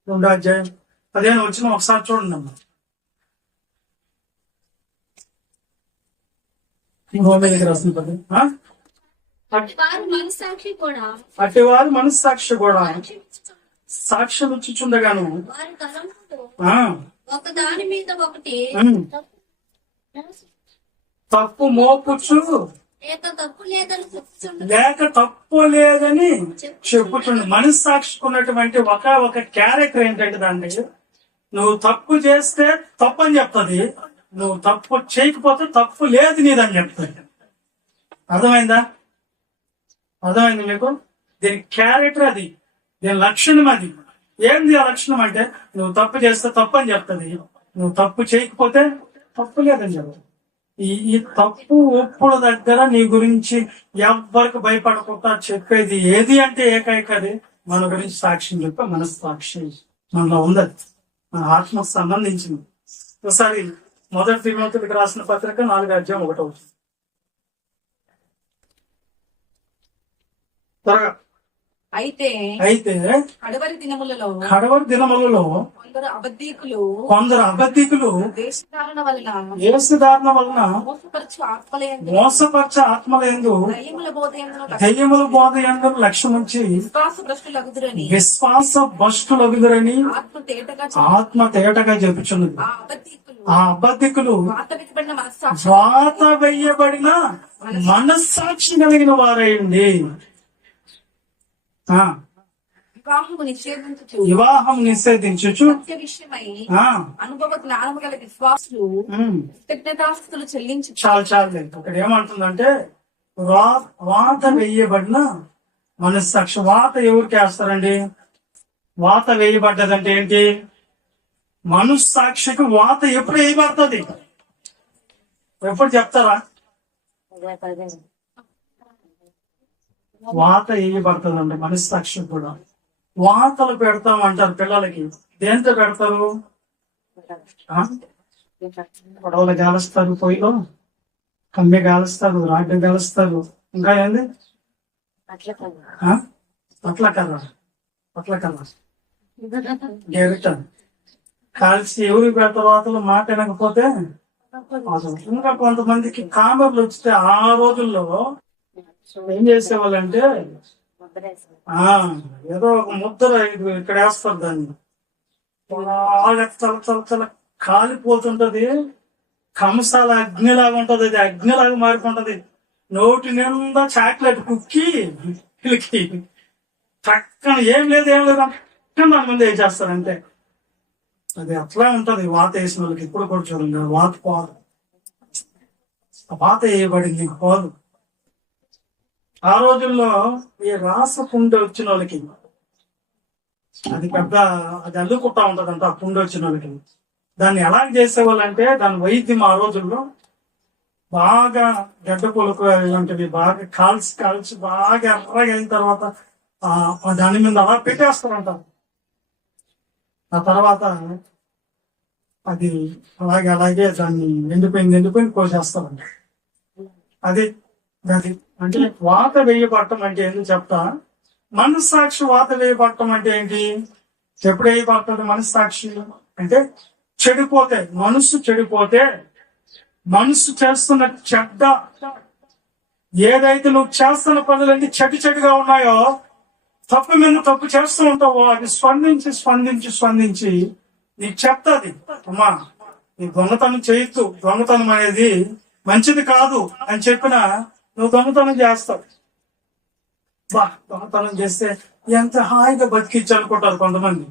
2:15 వచ్చిన ఒకసారి చూడండి అమ్మా. రోమిలికి రాసిన పత్రిక. అటివారి మనస్సాక్షి కూడా సాక్ష్యం ఇచ్చుచుండగాను ఒకదాని మీద ఒకటి తప్పు మోపుచ్చు లేక తప్పు లేదని చెప్పుచుండు. మనస్సాక్షికున్నటువంటి ఒక క్యారెక్టర్ ఏంటంటే, దాన్ని నువ్వు తప్పు చేస్తే తప్పు అని చెప్తుంది, నువ్వు తప్పు చేయకపోతే తప్పు లేదు నీదని చెప్తుంది. అర్థమైంది మీకు? దీని క్యారెక్టర్ అది, దీని లక్షణం అది. ఏంది ఆ లక్షణం అంటే, నువ్వు తప్పు చేస్తే తప్పు అని చెప్తుంది, నువ్వు తప్పు చేయకపోతే తప్పు లేదని చెప్తుంది. ఈ తప్పు ఒప్పుల దగ్గర నీ గురించి ఎవ్వరికి భయపడకుండా చెప్పేది ఏది అంటే ఏకైకది మన గురించి సాక్ష్యం చెప్పే మనస్సాక్షి మనలో ఉంది. మన ఆత్మకు సంబంధించింది. ఒకసారి 1 తిమోతికి రాసిన పత్రిక 4:1 త్వరగా. అయితే కడవరి దినములలో కొందరు అబద్ధికులు వేషధారణ వలన మోసపరచ ఆత్మలందు దయ్యముల బోధ యందు లక్ష్యముంచి విశ్వాస భ్రష్టులగుదురని ఆత్మ తేటగా చెప్పుచున్నది. ఆ అబద్ధికులు వాత వేయబడిన మనస్సాక్షి కలిగిన వారైంది. వివాహం నిషేధించుచు అనుభవ జ్ఞానము గల విశ్వాసులు కృతజ్ఞతాస్తులు చెల్లించు. చాలు ఇక్కడ ఏమంటుందంటే, వాత వేయబడిన మనస్సాక్షి. వాత ఎవరికి వేస్తారండి? వాత వేయబడ్డదంటే ఏంటి? మనస్సాక్షికి వాత ఎప్పుడు వేయబడుతుంది? ఎప్పుడు చెప్తారా? వాత వేయబడుతుందండి మనస్సాక్షి కూడా. వాతలు పెడతామంటారు పిల్లలకి. దేంతో పెడతారు? గొడవలు గాలుస్తారు, పొయ్యిలో కమ్మె గాలుస్తారు, రాడ్డు గాలుస్తారు, ఇంకా ఏంది పట్ల కర్ర గెరిట కాల్చి ఎవరికి పెడతారు వాతలు. మాట వినకపోతే ఇంకా కొంతమందికి కామర్లు వచ్చితే ఆ రోజుల్లో ఏం చేసేవాళ్ళంటే, ఏదో ఒక ముద్దర ఇక్కడ వేస్తారు, దాన్ని బాగా చల కాలిపోతుంటది. కంసాల అగ్నిలాగా ఉంటది, అది అగ్నిలాగా మారిపోంటది. నోటి నిండా చాక్లెట్ కుక్కి వీళ్ళకి చక్కన ఏం లేదు అక్కడ దాని ముందు ఏం చేస్తారంటే అది అట్లా ఉంటది. వాత వేసిన వాళ్ళకి ఇప్పుడు కూడా చూడండి, వాత పోదు, వాత వేయబడింది పోదు. ఆ రోజుల్లో ఈ రాసపుండి వచ్చిన వాళ్ళకి అది పెద్ద అది అల్లుకుంటా ఉంటదంట. ఆ పుండి వచ్చిన వాళ్ళకి దాన్ని ఎలా చేసేవాళ్ళంటే దాని వైద్యం ఆ రోజుల్లో బాగా గడ్డ పులుకు ఇలాంటివి బాగా కాల్చి బాగా ఎర్రగా అయిన తర్వాత దాని మీద అలా పెట్టేస్తారంట. ఆ తర్వాత అది అలాగే దాన్ని ఎండిపోయింది కోసేస్తారంట. అది అది అంటే వాత వేయబట్టం అంటే ఏంటి చెప్తా. మనస్సాక్షి వాత వేయబట్టం అంటే ఏంటి? ఎప్పుడు వేయబడుతుంది మనస్సాక్షి అంటే? చెడిపోతే, మనస్సు చెడిపోతే, మనస్సు చేస్తున్న చెడ్డ ఏదైతే నువ్వు చేస్తున్న పనులన్నీ చెడుగా ఉన్నాయో, తప్పు మీద తప్పు చేస్తూ ఉంటావో, అది స్పందించి నీకు చెప్తాది, అమ్మా నీ దొంగతనం చేయొద్దు, దొంగతనం అనేది మంచిది కాదు అని చెప్పిన నువ్వు దొంగతనం చేస్తావు. దొంగతనం చేస్తే ఎంత హాయిగా బతికిచ్చు అనుకుంటారు కొంతమంది.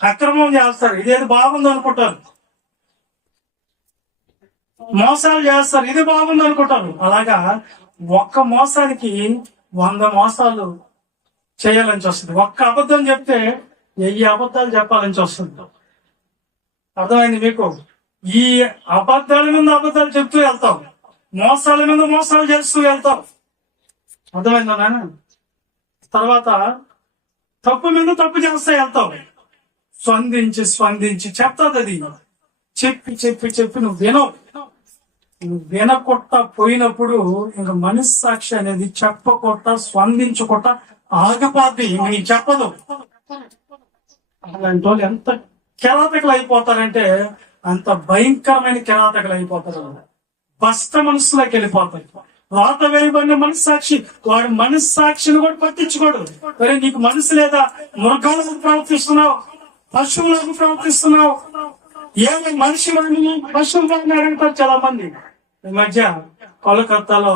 అక్రమం చేస్తారు, ఇదేది బాగుంది అనుకుంటారు. మోసాలు చేస్తారు, ఇది బాగుంది అనుకుంటారు. అలాగా ఒక్క మోసానికి 100 మోసాలు చేయాలని వస్తుంది. ఒక్క అబద్ధం చెప్తే 1000 అబద్ధాలు చెప్పాలని వస్తుంది. అర్థమైంది మీకు? ఈ అబద్ధాల మీద అబద్ధాలు చెప్తూ వెళ్తాం, మోసాల మీద మోసాలు చేస్తూ వెళ్తాం. అర్థమైందా నాయన? తర్వాత తప్పు మీద తప్పు చేస్తూ వెళ్తావు. స్పందించి చెప్తాది అది. చెప్పి నువ్వు వినకొట్ట పోయినప్పుడు ఇంకా మనస్సాక్షి అనేది చెప్పకొట్ట స్పందించకొట్ట ఆగిపోద్ది. నీకు చెప్పదు. అలాంటి వాళ్ళు ఎంత కిరాతకులు అయిపోతారంటే అంత భయంకరమైన కిరాతకులు అయిపోతారు. బస్త మనసులోకి వెళ్ళిపోతారు. వాత వేయబడిన మనస్సాక్షి వాడు మనస్సాక్షిని కూడా పట్టించుకోడు. మరి నీకు మనసు లేదా? మృగాలకు ప్రవర్తిస్తున్నావు, పశువులకు ప్రవర్తిస్తున్నావు. ఏమి మనిషి వాడిని పశువు వాడిని అడుగుతారు చాలా మంది. ఈ మధ్య కోలకత్తాలో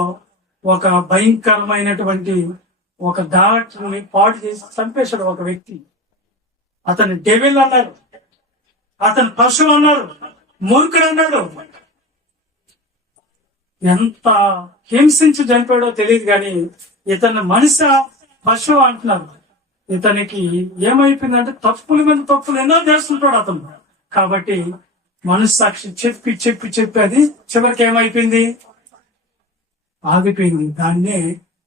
ఒక భయంకరమైనటువంటి ఒక డాక్టర్ని పాడు చేసి చంపేశాడు ఒక వ్యక్తి. అతని డెవిల్ అన్నారు, అతను పశువు అన్నారు, మూర్ఖుడు అన్నాడు. ఎంత హింసించి చనిపోయాడో తెలియదు కానీ ఇతను మనిషి పశువు అంటున్నారు. ఇతనికి ఏమైపోయిందంటే తప్పుల మీద తప్పులు ఎన్నో చేస్తుంటాడు అతను. కాబట్టి మనస్సాక్షి చెప్పి అది చివరికి ఏమైపోయింది? ఆగిపోయింది. దాన్నే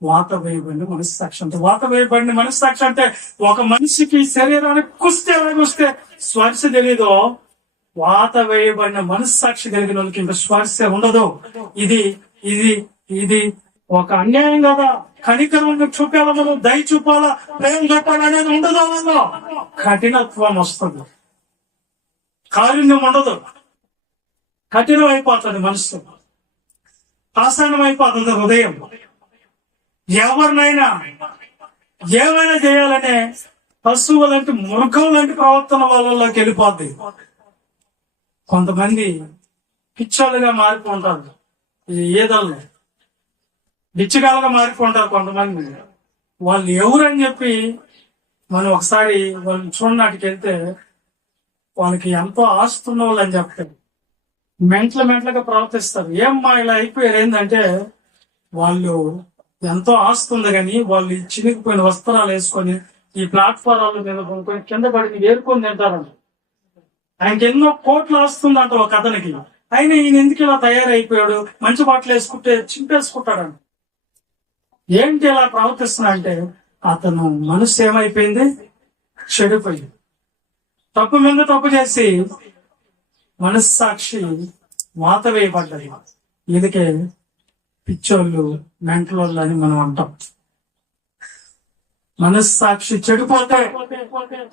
వాత వేయబడిన మనస్సాక్షి అంటే. వాత వేయబడిన మనస్సాక్షి అంటే ఒక మనిషికి శరీరానికి కుస్తే ఎలాగొస్తే స్పర్శ తెలీదో, వాత వేయబడిన మనస్సాక్షి కలిగిన వాళ్ళకి ఇంకా స్పర్శ ఉండదు. ఇది ఒక అన్యాయం కదా. కనికరం చూపాలా, మనం దయ చూపాలా, ప్రేమ చూపాలా అనేది ఉండదు. వాళ్ళలో కఠినత్వం వస్తుంది, కారుణ్యం ఉండదు. కఠినం అయిపోతుంది మనసు, ఆసనం అయిపోతుంది హృదయం. ఎవరినైనా ఏమైనా చేయాలనే పశువు లాంటి మృగం లాంటి ప్రవర్తన వాళ్ళలోకి వెళ్ళిపోద్ది. కొంతమంది పిచ్చోళ్ళుగా మారిపోంటారు, ఏదల్లో బిచ్చగాలుగా మారిపోంటారు కొంతమంది. వాళ్ళు ఎవరని చెప్పి మనం ఒకసారి వాళ్ళు చూడనాటికి వెళ్తే వాళ్ళకి ఎంతో ఆస్తున్న వాళ్ళు అని చెప్తారు. మెంట్లుగా ప్రవర్తిస్తారు. ఏమ్మా ఇలా అయిపోయారు ఏంటంటే వాళ్ళు ఎంతో ఆస్తుంది కానీ వాళ్ళు చినిగిపోయిన వస్త్రాలు వేసుకొని ఈ ప్లాట్ఫారాల మీద కొనుక్కొని కింద పడి ఏరుకొని తింటారంట. ఆయనకి ఎన్నో కోట్లు వస్తుందంట ఒక అతనికి. అయినా ఈయన ఎందుకు ఇలా తయారైపోయాడు? మంచి బట్టలు వేసుకుంటే చింపేసుకుంటాడంట. ఏంటి ఇలా ప్రవర్తిస్తున్నా అంటే అతను మనసు ఏమైపోయింది? చెడిపోయింది. తప్పు మీద తప్పు చేసి మనస్సాక్షి వాత వేయబడ్డది. ఇదికే పిచ్చోళ్ళు, మెంటలోళ్ళు అని మనం అంటాం. మనస్సాక్షి చెడిపోతే,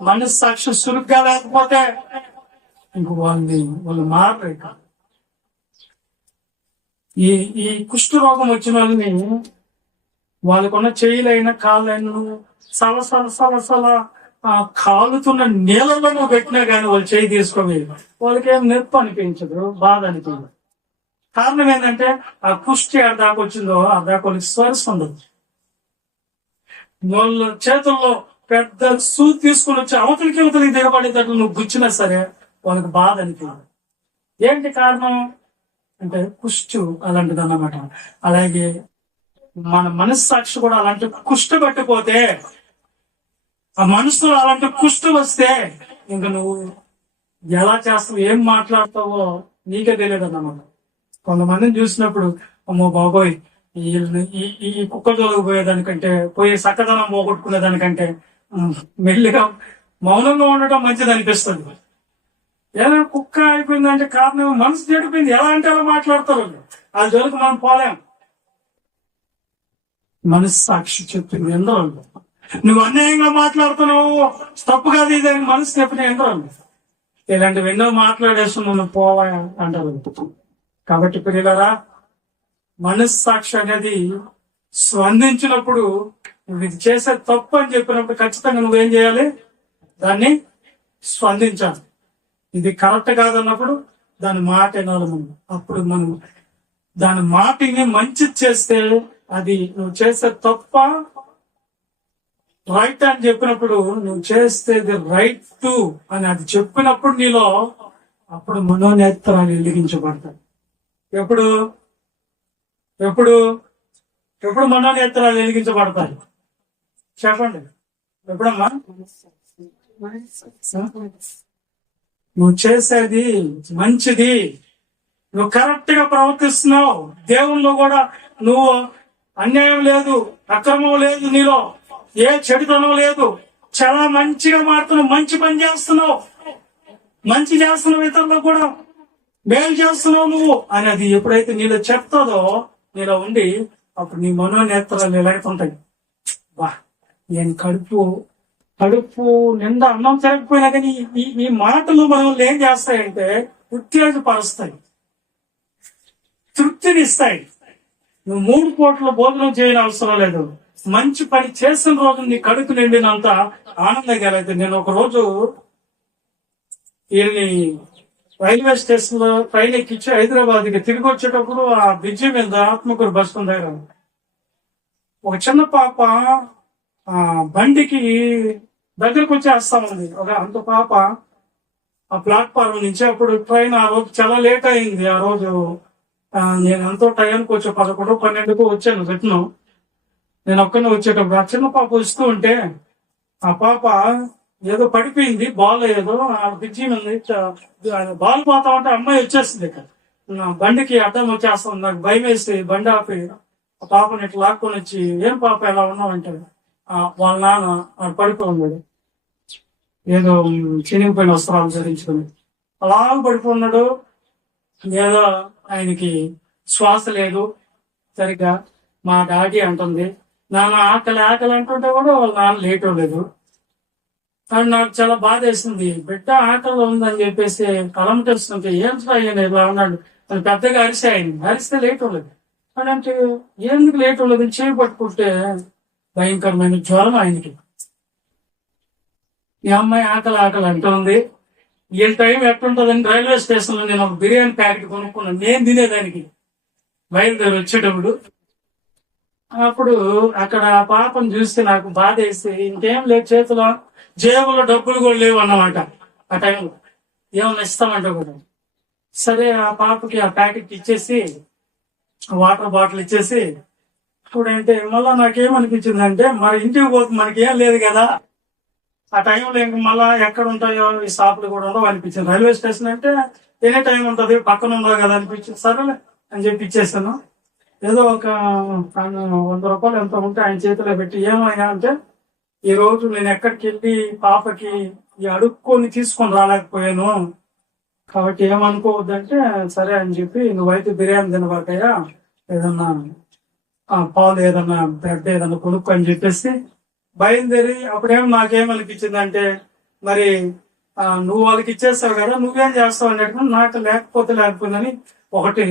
మనస్సాక్షి సురుగ్గా లేకపోతే ఇంక వాళ్ళు మారలేక. ఈ కుష్ఠరోగం వచ్చిన వాళ్ళని వాళ్ళకున్న చేయిలైనా కాళ్ళైనా సలసల కాలుతున్న నీళ్ళలో పెట్టినా కానీ వాళ్ళు చేయి తీసుకోలేదు. వాళ్ళకి ఏం నొప్పి అనిపించదు, బాధ అనిపించదు. కారణం ఏంటంటే ఆ కుష్టి ఆ దాకా వచ్చిందో ఆ దాకా వాళ్ళకి స్పర్శ ఉండదు. వాళ్ళ చేతుల్లో పెద్ద సూ తీసుకుని వచ్చి అవతలికి దిగబడేటట్లు నువ్వు గుచ్చినా సరే వాళ్ళకి బాధ అనిపించదు. ఏంటి కారణం అంటే కుష్టు అలాంటిది అన్నమాట. అలాగే మన మనస్సాక్షి కూడా అలాంటి కుష్టు పట్టిపోతే, ఆ మనసులో అలాంటి కుష్టు వస్తే ఇంక నువ్వు ఎలా చేస్తావు, ఏం మాట్లాడతావో నీకే తెలియదు అన్నమాట. కొంతమందిని చూసినప్పుడు అమ్మో బాబోయ్, ఈ కుక్క జోలికి పోయేదానికంటే, పోయి చక్కదనం పోగొట్టుకునేదానికంటే మెల్లిగా మౌనంగా ఉండటం మంచిది అనిపిస్తుంది. ఏదైనా కుక్క అయిపోయిందంటే కారణం మనసు చెడిపోయింది. ఎలా అంటే అలా మాట్లాడతారు. ఆ జోలికి మనం పోలేం. మనస్సాక్షి చెప్పింది ఎందరో. నువ్వు అన్యాయంగా మాట్లాడుతున్నావు, తప్పు కాదు ఇది అని మనసు చెప్పిన ఎందరో. ఇలాంటివి ఎన్నో మాట్లాడేస్తున్నావు, నువ్వు పోవా అంటారు. కాబట్టి పిల్లలారా, మనస్సాక్షి అనేది స్పందించినప్పుడు నువ్వు ఇది చేసే తప్పు అని చెప్పినప్పుడు ఖచ్చితంగా నువ్వేం చేయాలి, దాన్ని స్పందించాలి. ఇది కరెక్ట్ కాదన్నప్పుడు దాని మాట వినాలి మనం. అప్పుడు మనం దాని మాటని మంచిది చేస్తే అది నువ్వు చేసే తప్ప రైట్ అని చెప్పినప్పుడు, నువ్వు చేస్తేది రైట్ టు అని అది చెప్పినప్పుడు నీలో అప్పుడు మనోనేత్రాలు వెలిగించబడతాయి. ఎప్పుడు ఎప్పుడు ఎప్పుడు మనోనేత్రాలు వెలిగించబడతాయి చెప్పండి. ఎప్పుడమ్మా? నువ్వు చేసేది మంచిది, నువ్వు కరెక్ట్ గా ప్రవర్తిస్తున్నావు, దేవుళ్ళు కూడా నువ్వు అన్యాయం లేదు, అక్రమం లేదు, నీలో ఏ చెడుతనం లేదు, చాలా మంచిగా మారుతున్నావు, మంచి పని చేస్తున్నావు, మంచి చేస్తున్నావు, ఇతరులకు కూడా మేలు చేస్తున్నావు నువ్వు అని అది ఎప్పుడైతే నీలో చెప్తాదో, నీలో ఉండి అప్పుడు నీ మనోనేత్రాలు ఎలాగుతుంటాయి. వా, నేను కడుపు నిండా అన్నం తిరగకపోయినా కానీ ఈ మాటలు మనల్ని ఏం చేస్తాయంటే ఉత్తేజపరుస్తాయి, తృప్తిని ఇస్తాయి. నువ్వు 3 పూటల భోజనం చేయని అవసరం లేదు, మంచి పని చేసిన రోజు నీ కడుపు నిండినంత ఆనందంగా అయితే. నేను ఒక రోజు వీళ్ళని రైల్వే స్టేషన్ లో ట్రైన్ ఎక్కించి హైదరాబాద్కి తిరిగి వచ్చేటప్పుడు ఆ బ్రిడ్జి మీద ఆత్మకూరు బస్ దగ్గర ఒక చిన్న పాప బండికి దగ్గరకు వచ్చేస్తా ఉంది. అంత పాప ఆ ప్లాట్ఫారం నుంచి. అప్పుడు ట్రైన్ ఆ రోజు చాలా లేట్ అయింది. ఆ రోజు నేను ఎంతో టైంకి వచ్చా, 11, 12కు వచ్చాను రిటర్న్. నేను ఒక్కనే వచ్చేటప్పుడు ఆ చిన్న పాప వస్తూ ఉంటే ఆ పాప ఏదో పడిపోయింది, బాల్ ఏదో ఆ బ్రిడ్జి ఉంది, బాల్ పోతా ఉంటే అమ్మాయి వచ్చేస్తుంది. ఇక్కడ బండికి అడ్డం వచ్చేస్తుంది. నాకు భయం వేసి బండి ఆపి ఆ పాపని ఇట్లా లాక్కొని వచ్చి, ఏం పాప ఎలా ఉన్నావంటే వాళ్ళ నాన్న పడిపోన్నాడు, ఏదో చినిగిపోయిన వస్త్రాలు ధరించుకుని అలా పడిపోన్నాడు. ఏదో ఆయనకి శ్వాస లేదు సరిగ్గా. మా డాడీ అంటుంది, నాన్న ఆకలి అంటుంటే కూడా వాళ్ళ నాన్న లేటో లేదు. కానీ నాకు చాలా బాధ వేసింది. బిడ్డ ఆకలి ఉందని చెప్పేసి కలమటేస్తుంటే ఏం అయ్యాను ఇలా ఉన్నాడు అని పెద్దగా అరిస్తే లేట్ అవ్వలేదు. అంటే ఎందుకు లేట్ అవ్వలేదు, చేయి పట్టుకుంటే భయంకరమైన జ్వరం ఆయనకి. ఈ అమ్మాయి ఆకలి అంటుంది. ఈ టైం ఎట్లుంటుందని రైల్వే స్టేషన్ లో నేను ఒక బిర్యానీ ప్యాకెట్ కొనుక్కున్నాను, నేను తినేదానికి బయలుదేరి వచ్చేటప్పుడు. అప్పుడు అక్కడ ఆ పాపను చూస్తే నాకు బాధ వేసి, ఇంకేం లేదు చేతిలో, జేబులో డబ్బులు కూడా లేవు అన్నమాట. ఆ టైంలో ఏమన్నా ఇస్తామంటే కూడా సరే ఆ పాపకి ఆ ప్యాకెట్ ఇచ్చేసి వాటర్ బాటిల్ ఇచ్చేసి చూడంటే మళ్ళా నాకేమనిపించింది అంటే, మన ఇంటికి పోతే మనకి ఏం లేదు కదా, ఆ టైంలో ఇంక మళ్ళా ఎక్కడ ఉంటాయో ఈ షాపులు కూడా ఉండవు అనిపించింది. రైల్వే స్టేషన్ అంటే ఎనీ టైం ఉంటది, పక్కన ఉండవు కదా అనిపించింది. సరేలే అని చెప్పి ఇచ్చేసాను. ఏదో ఒక 100 రూపాయలు ఎంత ఉంటే ఆయన చేతిలో పెట్టి, ఏమైనా అంటే ఈ రోజు నేను ఎక్కడికి వెళ్ళి పాపకి అడుక్కొని తీసుకొని రాలేకపోయాను, కాబట్టి ఏమనుకోవద్దంటే సరే అని చెప్పి, నువ్వైతే బిర్యానీ తినబాకయ్యా, ఏదన్నా పాలు ఏదన్నా బ్రెడ్ ఏదన్నా కొనుక్కో అని చెప్పేసి బయలుదేరి. అప్పుడేమో నాకేమనిపించింది అంటే, మరి నువ్వు వాళ్ళకి ఇచ్చేస్తావు కదా, నువ్వేం చేస్తావు అన్నట్టు. నాకు లేకపోయిందని ఒకటి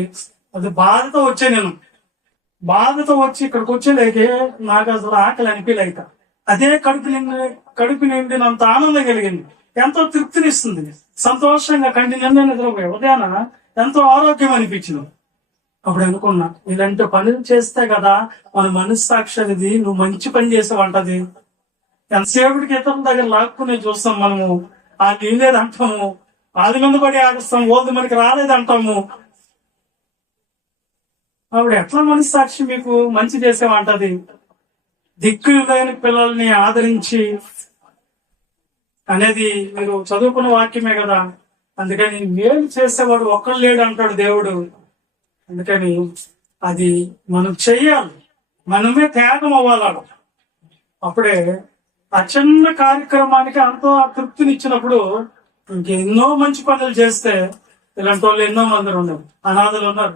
అది బాధతో నేను బాధతో వచ్చి ఇక్కడికి వచ్చేలేకే నాకు అసలు ఆకలి అనిపించలేక, అదే కడుపు నిండినంత ఆనందం కలిగింది, ఎంతో తృప్తినిస్తుంది, సంతోషంగా కంటి నిండా నిద్రపోయే ఉదయాన ఎంతో ఆరోగ్యం అనిపించింది. అప్పుడు అనుకున్నా, ఇలాంటి పనులు చేస్తే కదా మన మనస్సాక్షి అనేది నువ్వు మంచి పని చేసావంటది. ఎంతసేపటికి ఇతరుల దగ్గర లాక్కునే చూస్తాం మనము. అది ఏం లేదంటాము, వాళ్ళ మీద పడి ఆడుస్తాం, ఓది మనకి రాలేదంటాము. ఆవిడ ఎట్లా మనస్సాక్షి మీకు మంచి చేసావంటది. దిక్కులు లేని పిల్లల్ని ఆదరించి అనేది మీరు చదువుకున్న వాక్యమే కదా. అందుకని మేలు చేసేవాడు ఒక్కడు లేడు అంటాడు దేవుడు. అందుకని అది మనం చెయ్యాలి, మనమే త్యాగం అవ్వాలి. అప్పుడే ఆ చిన్న కార్యక్రమానికి అంతో తృప్తినిచ్చినప్పుడు ఇంకెన్నో మంచి పనులు చేస్తే ఇలాంటి వాళ్ళు ఎన్నో మంది ఉన్నారు, అనాథలు ఉన్నారు,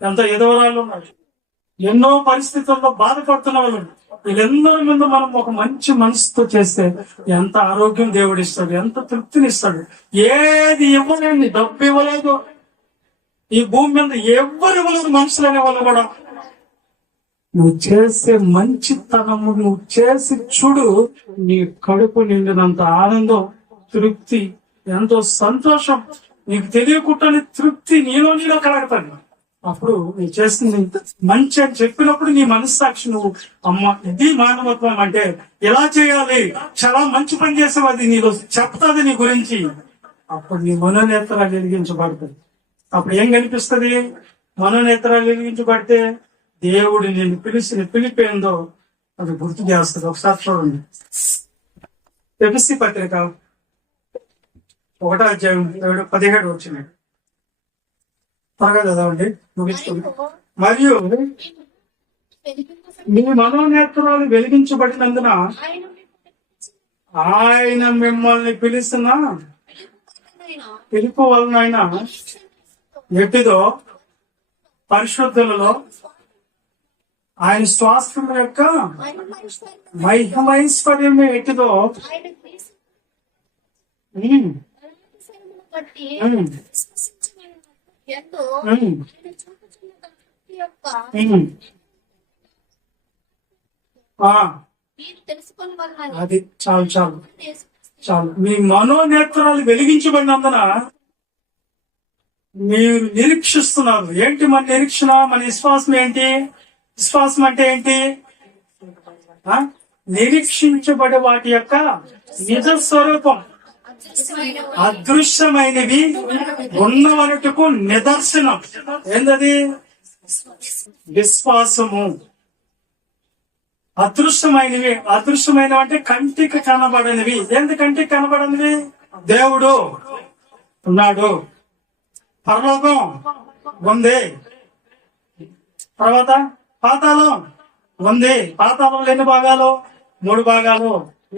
ఎంత ఎదవరాలు ఉన్నారు, ఎన్నో పరిస్థితుల్లో బాధపడుతున్న వాళ్ళు. వీళ్ళెందరి మీద మనం ఒక మంచి మనసుతో చేస్తే ఎంత ఆరోగ్యం దేవుడు ఇస్తాడు, ఎంత తృప్తినిస్తాడు. ఏది ఇవ్వలేండి, డబ్బు ఇవ్వలేదు, ఈ భూమి మీద ఎవరు ఇవ్వలేదు మనుషులు అనే వాళ్ళు కూడా. నువ్వు చేసే మంచితనము నువ్వు చేసి చూడు, నీ కడుపు నిండినంత ఆనందం, తృప్తి, ఎంతో సంతోషం, నీకు తెలియకుండానే తృప్తి నీలో కలగతాను. అప్పుడు నీ చేసింది మంచి అని చెప్పినప్పుడు నీ మనస్సాక్షి నువ్వు అమ్మ ఇది మానవత్వం అంటే ఎలా చేయాలి, చాలా మంచి పని చేసావు, అది నీలో చెప్తాది నీ గురించి. అప్పుడు నీ మనోనేత్రాలు వెలిగించబడుతుంది. అప్పుడు ఏం కనిపిస్తుంది? మనోనేత్రాలు వెలిగించబడితే దేవుడు నేను పిలిచిన పిలిపేందో అది గుర్తు చేస్తుంది. ఒకసారి చూడండి, ఎఫెసీ పత్రిక 1:17 వచ్చినాయి. త్వరగా చదవండి, ముగించుకోండి. మరియు మీ మనోనేత్రాలు వెలిగించబడినందున ఆయన మిమ్మల్ని పిలిచిన పిలుపు వలన ఎట్టిదో పరిశుద్ధులలో ఆయన స్వాస్థ్యం యొక్క మహిమైశ్వర్యం ఎట్టిదో అది చాలు చాలు చాలు. మీ మనోనేత్రాలు వెలిగించబడినందున మీరు నిరీక్షిస్తున్నారు. ఏంటి మన నిరీక్షణ? మన విశ్వాసం ఏంటి? విశ్వాసం అంటే ఏంటి? నిరీక్షించబడే వాటి యొక్క నిజ స్వరూపం, అదృశ్యమైనవి ఉన్నవరటుకు నిదర్శనం. ఏంటది? విశ్వాసము. అదృశ్యమైనవి, అదృశ్యమైనవి అంటే కంటికి కనబడనివి. ఏంటి కంటికి కనబడనివి? దేవుడు ఉన్నాడు, పరలోకం ఉంది, తర్వాత పాతాళం ఉంది. పాతాళంలో ఎన్ని భాగాలు? 3 భాగాలు.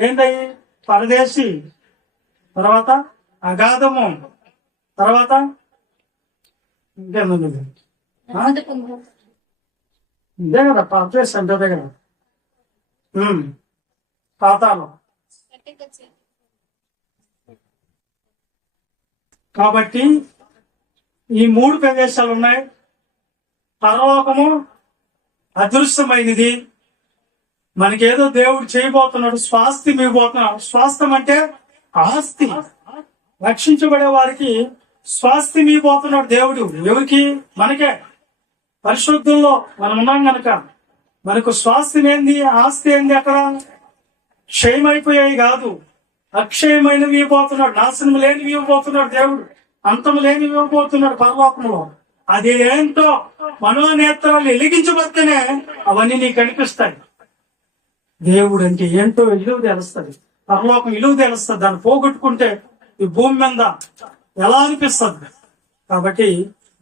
ఏంటయి? పరదేశి, తర్వాత అగాధము, తర్వాత ఇంకేముంది? ఇదే కదా పరదేశి అంటే, అదే కదా పాతాళం. కాబట్టి ఈ 3 ప్రదేశాలు ఉన్నాయి. పరలోకము అదృశ్యమైనది, మనకేదో దేవుడు చేయబోతున్నాడు, స్వాస్థ్యం ఇవ్వబోతున్నాడు. స్వాస్థ్యం అంటే ఆస్తి. రక్షించబడే వారికి స్వాస్థ్యం ఇవ్వబోతున్నాడు దేవుడు. ఎవరికి? మనకే. పరిశుద్ధంలో మనం ఉన్నాం కనుక మనకు స్వాస్థ్యం ఏంది, ఆస్తి ఏంది? అక్కడ క్షయమైపోయాయి కాదు, అక్షయమైనవి ఇవ్వబోతున్నాడు. నాశనం లేనివి ఇవ్వబోతున్నాడు దేవుడు, అంతం లేనివి ఇవ్వబోతున్నాడు పరలోకంలో. అది ఏంటో మనోనేత్రాలు వెలిగించబడితేనే అవన్నీ నీకు కనిపిస్తాయి. దేవుడు అంటే ఏంటో విలువ తెలుస్తుంది, పరలోకం విలువ తెలుస్తుంది. దాన్ని పోగొట్టుకుంటే ఈ భూమి మీద ఎలా అనిపిస్తుంది? కాబట్టి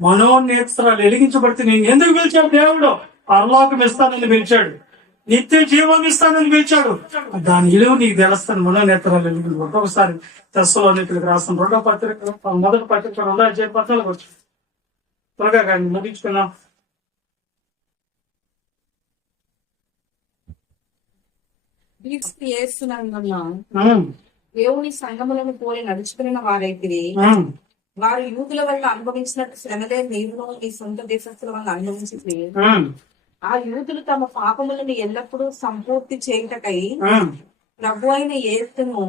మనోనేత్రాలు వెలిగించబడితే నేను ఎందుకు పిలిచాడు దేవుడు? పరలోకం ఇస్తానని పిలిచాడు, నిత్య జీవం ఇస్తానని పిలిచాడు. దాని విలువ నీకు తెలుస్తాను. మనోనేత్రాలు వెలిగించబడి ఒకసారి తెస్సలోనికీయులకు రాసిన 2వ పత్రిక 1వ పత్రిక 2:14 వచ్చు. త్వరగా కానీ ముగించుకున్నాం. దేవుని సంఘములను పోలి నడుచుకున్న వారైతే వారు యూదుల వల్ల అనుభవించినట్టు శ్రమలే నీవును నీ సొంత దేశస్తుల వల్ల అనుభవించింది. ఆ యూదులు తమ పాపములను ఎల్లప్పుడూ సంపూర్తి చేయుటకై ప్రభు అయిన యేసును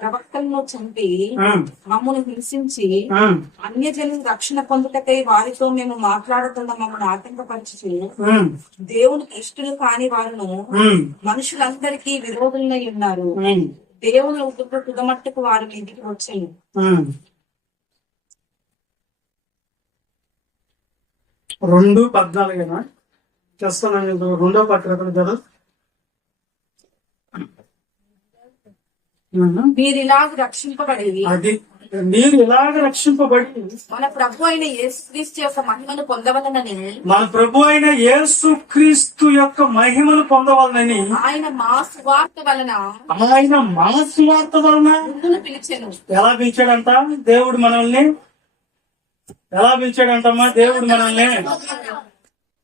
ప్రవక్తలను చంపి మమ్మల్ని హింసించి అన్యజనులు రక్షణ పొందుటకై వారితో మేము మాట్లాడుతున్న మమ్మల్ని ఆటంకపరిచి దేవునికి ఇష్టలు కాని వారును మనుషులందరికీ విరోధులై ఉన్నారు. దేవుని ఉగ్రత తుదమట్టుకు వారి మీదకి వచ్చాయి. 2:14 చేస్తాను. 2వ పత్రిక కదా, మీరు ఇలాగ రక్షింపబడి అది మీరు ఇలాగ రక్షింపబడి మన ప్రభు అయిన యేసుక్రీస్తు యొక్క మహిమను పొందవలనని మన ప్రభు అయిన యేసుక్రీస్తు యొక్క మహిమను పొందవాలని ఆయన మా సువార్త వలన ముందును పిలిచెను. ఎలా పిలిచాడంట దేవుడు మనల్ని? ఎలా పిలిచాడంటమ్మా దేవుడు మనల్ని?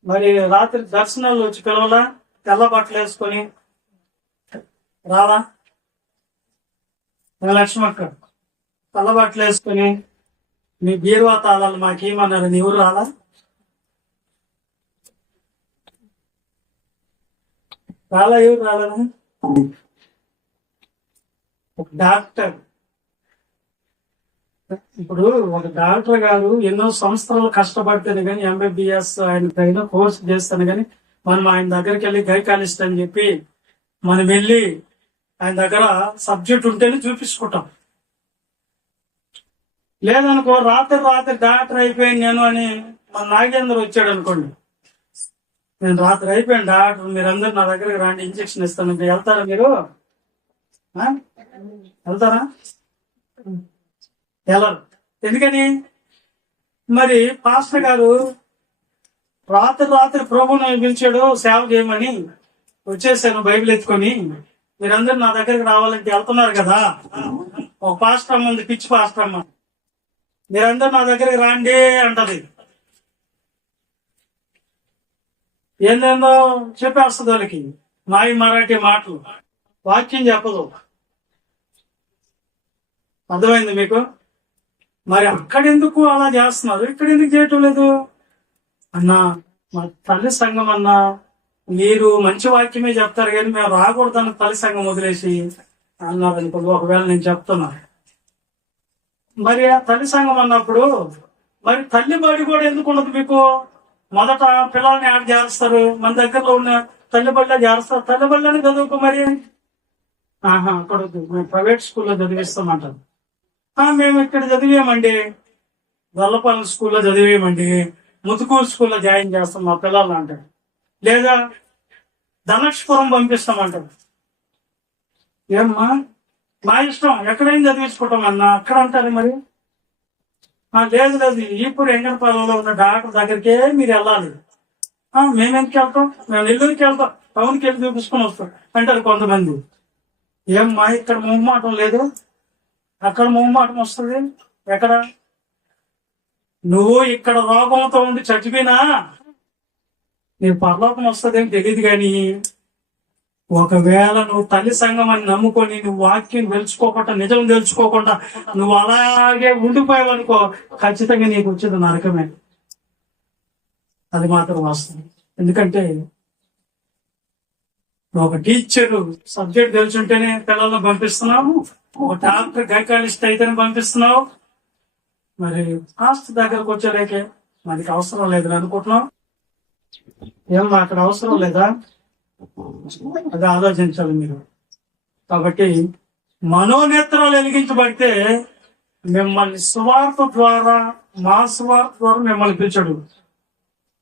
మరి రాత్రి దర్శనాలు వచ్చి పిలవలా? తెల్ల బట్టలు వేసుకొని రాలా? లక్ష్మక్క తెల్ల బట్టలు వేసుకొని మీ బీరువా తాళాలు మాకేమన్నారు, ఎవరు రాలా? ఎవరు రాలేదు? ఒక డాక్టర్, ఇప్పుడు ఒక డాక్టర్ గారు ఎన్నో సంవత్సరాలు కష్టపడితేనే కానీ ఎంబీబీఎస్ ఆయన తగిన కోర్స్ చేస్తాను కానీ మనం ఆయన దగ్గరికి వెళ్ళి గైకాలిస్ట్ అని చెప్పి మనం వెళ్ళి ఆయన దగ్గర సబ్జెక్ట్ ఉంటేనే చూపించుకుంటాం. లేదనుకో రాత్రి డాక్టర్ అయిపోయాను నేను అని మన నాగేంద్ర వచ్చాడు అనుకోండి, నేను రాత్రి అయిపోయాను డాక్టర్, మీరందరూ నా దగ్గరికి రాండి ఇంజక్షన్ ఇస్తాను. వెళ్తారా మీరు? వెళ్తారా? వెళ్ళరు. ఎందుకని? మరి పాస్టర్ గారు రాత్రి ప్రభుని పిలిచాడు సేవ చేయమని, వచ్చేసాను బైబిల్ ఎత్తుకొని, మీరందరూ నా దగ్గరికి రావాలంటే వెళ్తున్నారు కదా. ఒక పాస్టర్ అమ్మ ఉంది, పిచ్చి పాస్టర్ అమ్మ, మీరందరూ నా దగ్గరికి రాండి అంటది. ఏందేందో చెప్పేస్తుంది వాళ్ళకి, మరాఠీ మాటలు, వాక్యం చెప్పదు. అర్థమైంది మీకు? మరి అక్కడెందుకు అలా చేస్తున్నారు, ఇక్కడ ఎందుకు చేయటం లేదు? అన్నా మా తల్లి సంఘం అన్నా, మీరు మంచి వాక్యమే చెప్తారు కానీ మేము రాకూడదని తల్లి సంఘం వదిలేసి అన్నారు అనుకోండి. ఒకవేళ నేను చెప్తున్నా, మరి ఆ తల్లి సంఘం అన్నప్పుడు మరి తల్లి బడి కూడా ఎందుకు ఉండదు మీకు? మొదట పిల్లల్ని యాడ్ చేస్తారు, మన దగ్గరలో ఉన్న తల్లి బడిలో చేస్తారు. తల్లి బడిలోనే చదువుకో మరి. అక్కడ మేము ప్రైవేట్ స్కూల్లో చదివిస్తామంటారు. మేము ఇక్కడ చదివేమండి, గొల్లపాలెం స్కూల్లో చదివేమండి, ముతుకూరు స్కూల్లో జాయిన్ చేస్తాం మా పిల్లలు అంటారు. లేదా ధనక్షపురం పంపిస్తామంటారు. ఏమ్మా మా ఇష్టం, ఎక్కడైనా చదివించుకుంటాం అన్నా అక్కడ అంటారు. మరి లేదు ఇప్పుడు ఎంగనపాలెంలో ఉన్న డాక్టర్ దగ్గరికే మీరు వెళ్ళాలి. మేమెందుకు వెళ్తాం, మేము నెల్లూరుకి వెళ్తాం, టౌన్కి వెళ్ళి చూపించుకొని వస్తాం అంటారు కొంతమంది. ఏమ్మా ఇక్కడ మొహమాటం లేదు, అక్కడ మొహమాటం వస్తుంది. ఎక్కడ? నువ్వు ఇక్కడ రోగంతో ఉండి చచ్చిపోయినా నీ పరలోకం వస్తుందేం తెలియదు కానీ, ఒకవేళ నువ్వు తల్లి సంఘం అని నమ్ముకొని నువ్వు వాక్యం తెలుసుకోకుండా, నిజం తెలుసుకోకుండా నువ్వు అలాగే ఉండిపోయావనుకో, ఖచ్చితంగా నీకు వచ్చేది నరకమే. అది మాత్రం వాస్తవం. ఎందుకంటే ఒక టీచర్ సబ్జెక్ట్ తెలుసుంటేనే పిల్లల్ని పంపిస్తున్నావు, ఒక డాక్టర్ గైకాలిస్ట్ అయితేనే పంపిస్తున్నావు. మరి కాస్త దగ్గరకు వచ్చేలేకే మనకి అవసరం లేదు అనుకుంటున్నావు. ఏమన్నా అక్కడ అవసరం లేదా? అది ఆలోచించాలి మీరు. కాబట్టి మనోనేత్రాలు వెలిగించబడితే మిమ్మల్ని సువార్త ద్వారా, మా సువార్త ద్వారా మిమ్మల్ని పిలిచాడు.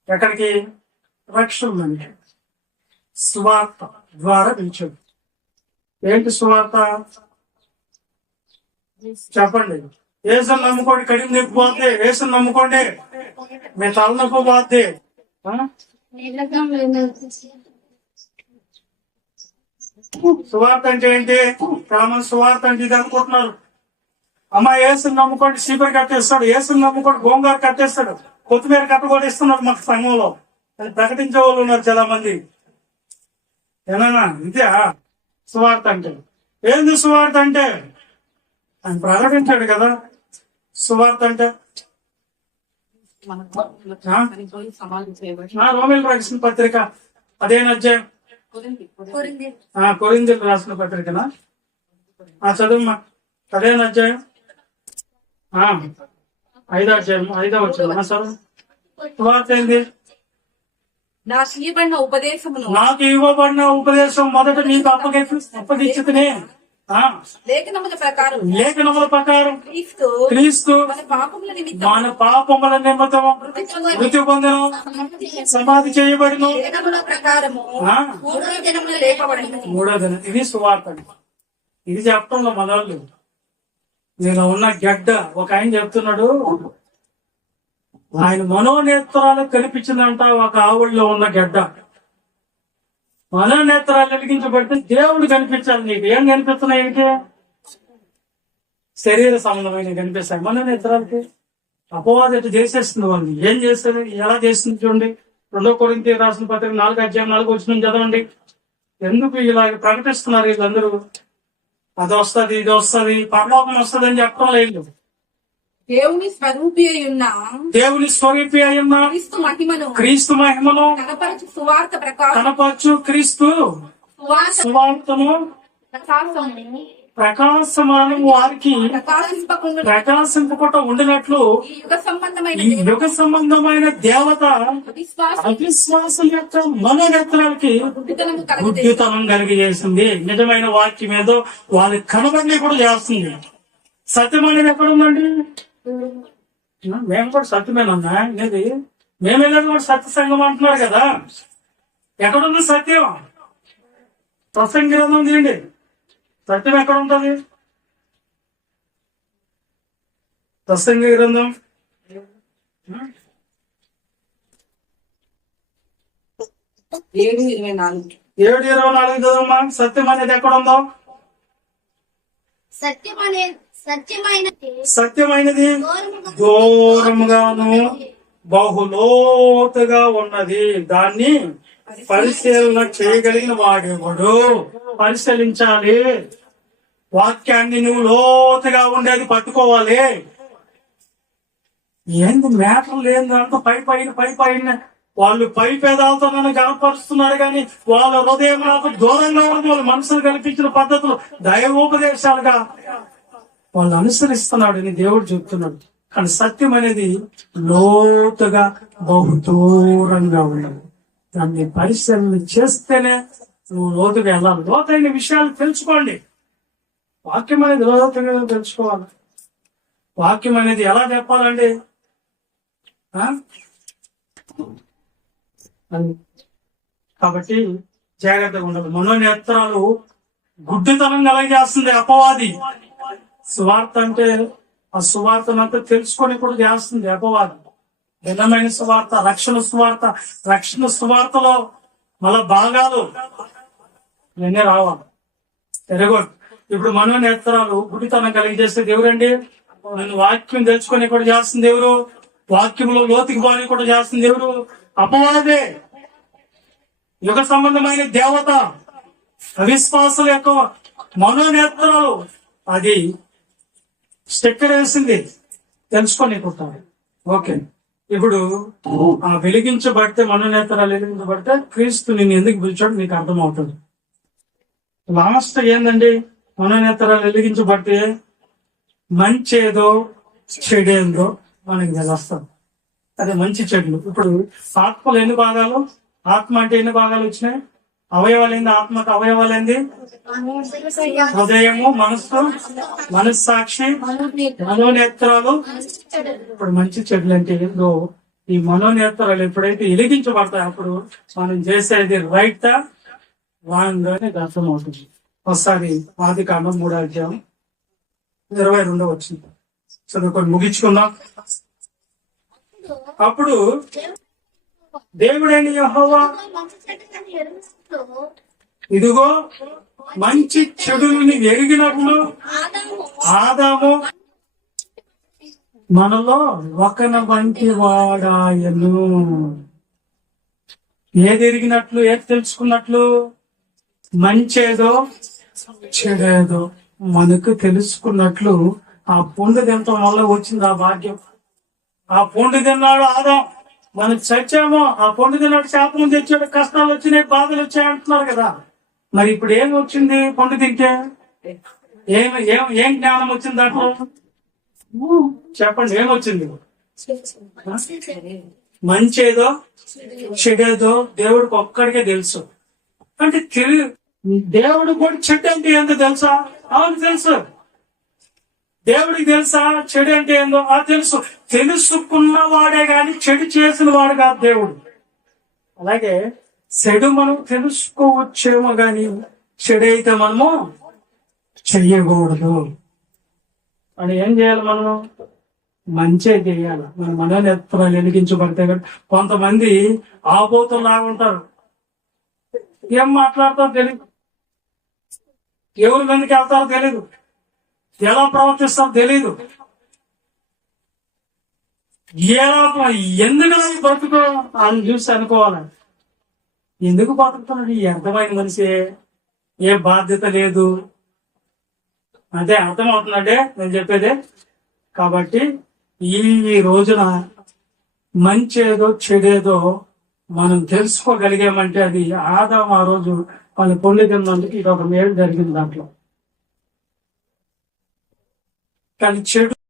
ఎక్కడికి? రక్షణ సువార్త ద్వారా పిలిచాడు. ఏంటి సువార్త చెప్పండి? ఏసుని నమ్ముకోండి, కడిగి నింపిపోతే. ఏసుని నమ్ముకోండి, మీ తలనొప్పి పోతే. సువార్త అంటే ఏంటి? చాలా మంది సువార్త అంటే ఇది అనుకుంటున్నారు. అమ్మా ఏసుని నమ్ముకోండి, చీపురు కట్టేస్తాడు. ఏసుని నమ్ముకోండి, గోంగూర కట్టేస్తాడు. కొత్తిమీర కట్ట కూడా ఇస్తున్నారు మాకు సంఘంలో. అది ప్రకటించే వాళ్ళు ఉన్నారు చాలా మంది. ఏనా ఇదే సువార్త అంటే? ఏంది సువార్త అంటే? ఆయన ప్రకటించాడు కదా సువార్త అంటే. రోమిలకు రాసిన పత్రిక 15వ అధ్యాయం కొరింథీయులకు రాసిన పత్రికనా? చదువుమా. అదేనా అధ్యాయం? 5వ అధ్యాయం 5వ వచనం. చదువు. సువార్త ఏంది? నాకు ఇవ్వబడిన ఉపదేశం మొదట మీకు అప్పగించుకునే లేఖనముల ప్రకారం క్రీస్తు మన పాపముల నిమిత్తం మృతి పొందను, సమాధి చేయబడిన మూడో దినం. ఇది సువార్త. ఇది చెప్పడంలో మొదలు నేను ఉన్న గడ్డ. ఒక ఆయన చెప్తున్నాడు, ఆయన మనోనేత్రాలు కనిపించిందంట ఒక ఆవుల్లో ఉన్న గడ్డ. మనోనేత్రాలు వెలిగించబడితే దేవుడు కనిపించాలి. నీకు ఏం కనిపిస్తున్నాయి? ఏంటి? శరీర సంబంధమైన కనిపిస్తాయి. మనోనేత్రాలకి అపవాదం ఎట్లా చేసేస్తుంది వాళ్ళు. ఏం చేస్తుంది? ఎలా చేస్తుంది చూడండి. 2 కొరింథీయులకు రాసిన పత్రిక 4వ అధ్యాయం 4వ వచనం చదవండి. ఎందుకు ఇలాగ ప్రకటిస్తున్నారు వీళ్ళందరూ? అది వస్తుంది, ఇది వస్తుంది, పరలోకం వస్తుంది అని చెప్పడం లేదు. దేవుని స్వరూపి అయ్యున్న క్రీస్తు మహిమను కనపరచు క్రీస్తు సువార్తను ప్రకాశమానం వారికి ప్రకాశింపకుండా ఉండినట్లు ఈ యుగ సంబంధమైన దేవత అవిశ్వాసం యొక్క మనోనేత్రాలకి బుద్ధితనం కలిగజేసింది. నిజమైన వాక్యం ఏదో వాళ్ళకి కనబడి కూడా చేస్తుంది. సత్యం అనేది ఎక్కడ ఉందండి? మేము కూడా సత్యమేనన్నా. అనేది మేము వెళ్ళేది కూడా సత్య సంఘం అంటున్నారు కదా. ఎక్కడుంది సత్యం? ప్రసంగ గ్రంథం తీయండి. సత్యం ఎక్కడ ఉంటుంది? ప్రసంగ గ్రంథం 7:24 చదవమ్మా. సత్యం అనేది ఎక్కడ ఉందో? సత్యమైనది దూరముగాను బహులోతుగా ఉన్నది, దాన్ని పరిశీలన చేయగలిగిన వాడెవడు? పరిశీలించాలి. వాక్యాన్ని నువ్వు లోతుగా ఉండేది పట్టుకోవాలి. ఏంది మ్యాటర్ లేదు దాంతో పై పైన వాళ్ళు పై పేదాలతో నన్ను కనపరుస్తున్నారు కానీ వాళ్ళ హృదయం నాకు దూరంగా ఉంది. వాళ్ళు మనసులు కల్పించిన పద్ధతులు దైవోపదేశాలుగా వాళ్ళు అనుసరిస్తున్నాడు అని దేవుడు చెప్తున్నాడు. కానీ సత్యం అనేది లోతుగా బహు దూరంగా ఉన్నది. దాన్ని పరిశీలన చేస్తేనే నువ్వు లోతుగా వెళ్ళాలి. లోతైన విషయాలు తెలుసుకోండి. వాక్యం అనేది లోతుగా తెలుసుకోవాలి. వాక్యం అనేది ఎలా చెప్పాలండి? కాబట్టి జాగ్రత్తగా ఉండాలి. మనోనేత్రాలు గుడ్డితనం కలగజేస్తుంది అపవాది. సువార్త అంటే ఆ సువార్తనంతా తెలుసుకొని కూడా చేస్తుంది అపవాది. భిన్నమైన సువార్త, రక్షణ సువార్తలో మళ్ళా భాగాలు ఇవన్నీ రావాలి. ఎరగొట్టు. ఇప్పుడు మనోనేత్రాలు గుడ్డితనం కలిగజేసేది ఎవరండి? నేను వాక్యం తెలుసుకొని కూడా చేస్తుంది ఎవరు? వాక్యంలో లోతుకి బాని కూడా చేస్తుంది ఎవరు? అపవాదే. యుగ సంబంధమైన దేవత అవిశ్వాసుల యొక్క మనోనేత్రాలు అది స్టిక్కర్ వేసింది తెలుసుకొని కొట్టాలి. ఓకే. ఇప్పుడు ఆ వెలిగించబడితే మనోనేత్రాలు వెలిగించబడితే క్రీస్తు నిన్ను ఎందుకు పిలిచాడు నీకు అర్థమవుతుంది. లాస్ట్ ఏందండి? మనోనేత్రాలు వెలిగించబడితే మంచేదో చెడేందో మనకి తెలుస్తుంది. అదే మంచి చెడులు. ఇప్పుడు ఆత్మలు ఎన్ని భాగాలు? ఆత్మ అంటే ఎన్ని భాగాలు వచ్చినాయి? అవయవాలు ఏంది? ఆత్మకు అవయవాలు ఏంది? హృదయము, మనస్సాక్షి, మనోనేత్రాలు. ఇప్పుడు మంచి చెడులు అంటే ఏందో ఈ మనోనేత్రాలు ఎప్పుడైతే వెలిగించబడతాయి అప్పుడు మనం చేసేది రైట్ రాంగ్ అనేది అర్థమవుతుంది. ఒకసారి ఆదికాండం 3వ అధ్యాయం 22 వచ్చింది చదువుకొని ముగించుకుందాం. అప్పుడు దేవుడైన యెహోవా ఇదిగో మంచి చెడుని ఎరిగినట్లు ఆదాము మనలో ఒకన వంటి వాడాయను. ఏది ఎరిగినట్లు? ఏది తెలుసుకున్నట్లు? మంచేదో చెడేదో మనకు తెలుసుకున్నట్లు ఆ పొండు తినటం వల్ల వచ్చింది ఆ భాగ్యం. ఆ పొండు తిన్నాడు ఆదాం. మనకి చచ్చామో ఆ పండు తిన్నాడు, శాపం తెచ్చాడు, కష్టాలు వచ్చినాయి, బాధలు వచ్చాయి అంటున్నారు కదా. మరి ఇప్పుడు ఏం వచ్చింది పండు తింటే? ఏం ఏం ఏం జ్ఞానం వచ్చింది దాంట్లో? చెప్పండి, ఏమొచ్చింది? మంచేదో చెడేదో దేవుడికి ఒక్కడికే తెలుసు. అంటే దేవుడు కూడా చెడు అంటే ఏందో తెలుసా? అవును తెలుసు. దేవుడికి తెలుసా చెడు అంటే ఏందో? తెలుసు. తెలుసుకున్నవాడే గాని చెడు చేసిన వాడు కాదు దేవుడు. అలాగే చెడు మనం తెలుసుకోవచ్చేమో గాని చెడైతే మనము చెయ్యకూడదు. అని ఏం చేయాలి? మనము మంచే చేయాలి. మన మనోనేత్రాలు వెలిగించబడితే కదా. కొంతమంది ఆబోతులాగా ఉంటారు, ఏం మాట్లాడతారో తెలియదు, ఎవరి మీదకి వెళ్తారో తెలీదు, ఎలా ప్రవర్తిస్తారో తెలీదు. ఎందుకు బతుకు అని చూసి అనుకోవాలి, ఎందుకు బతుకుతున్నాడు ఈ అర్థమైన మనిషి, ఏ బాధ్యత లేదు, అదే అర్థమవుతుందంటే నేను చెప్పేదే. కాబట్టి ఈ రోజున మంచేదో చెడేదో మనం తెలుసుకోగలిగామంటే అది ఆదాము ఆ రోజు వాళ్ళ పొల్లి తిన్నందుకు ఇది ఒక మేలు జరిగింది దాంట్లో. కానీ చెడు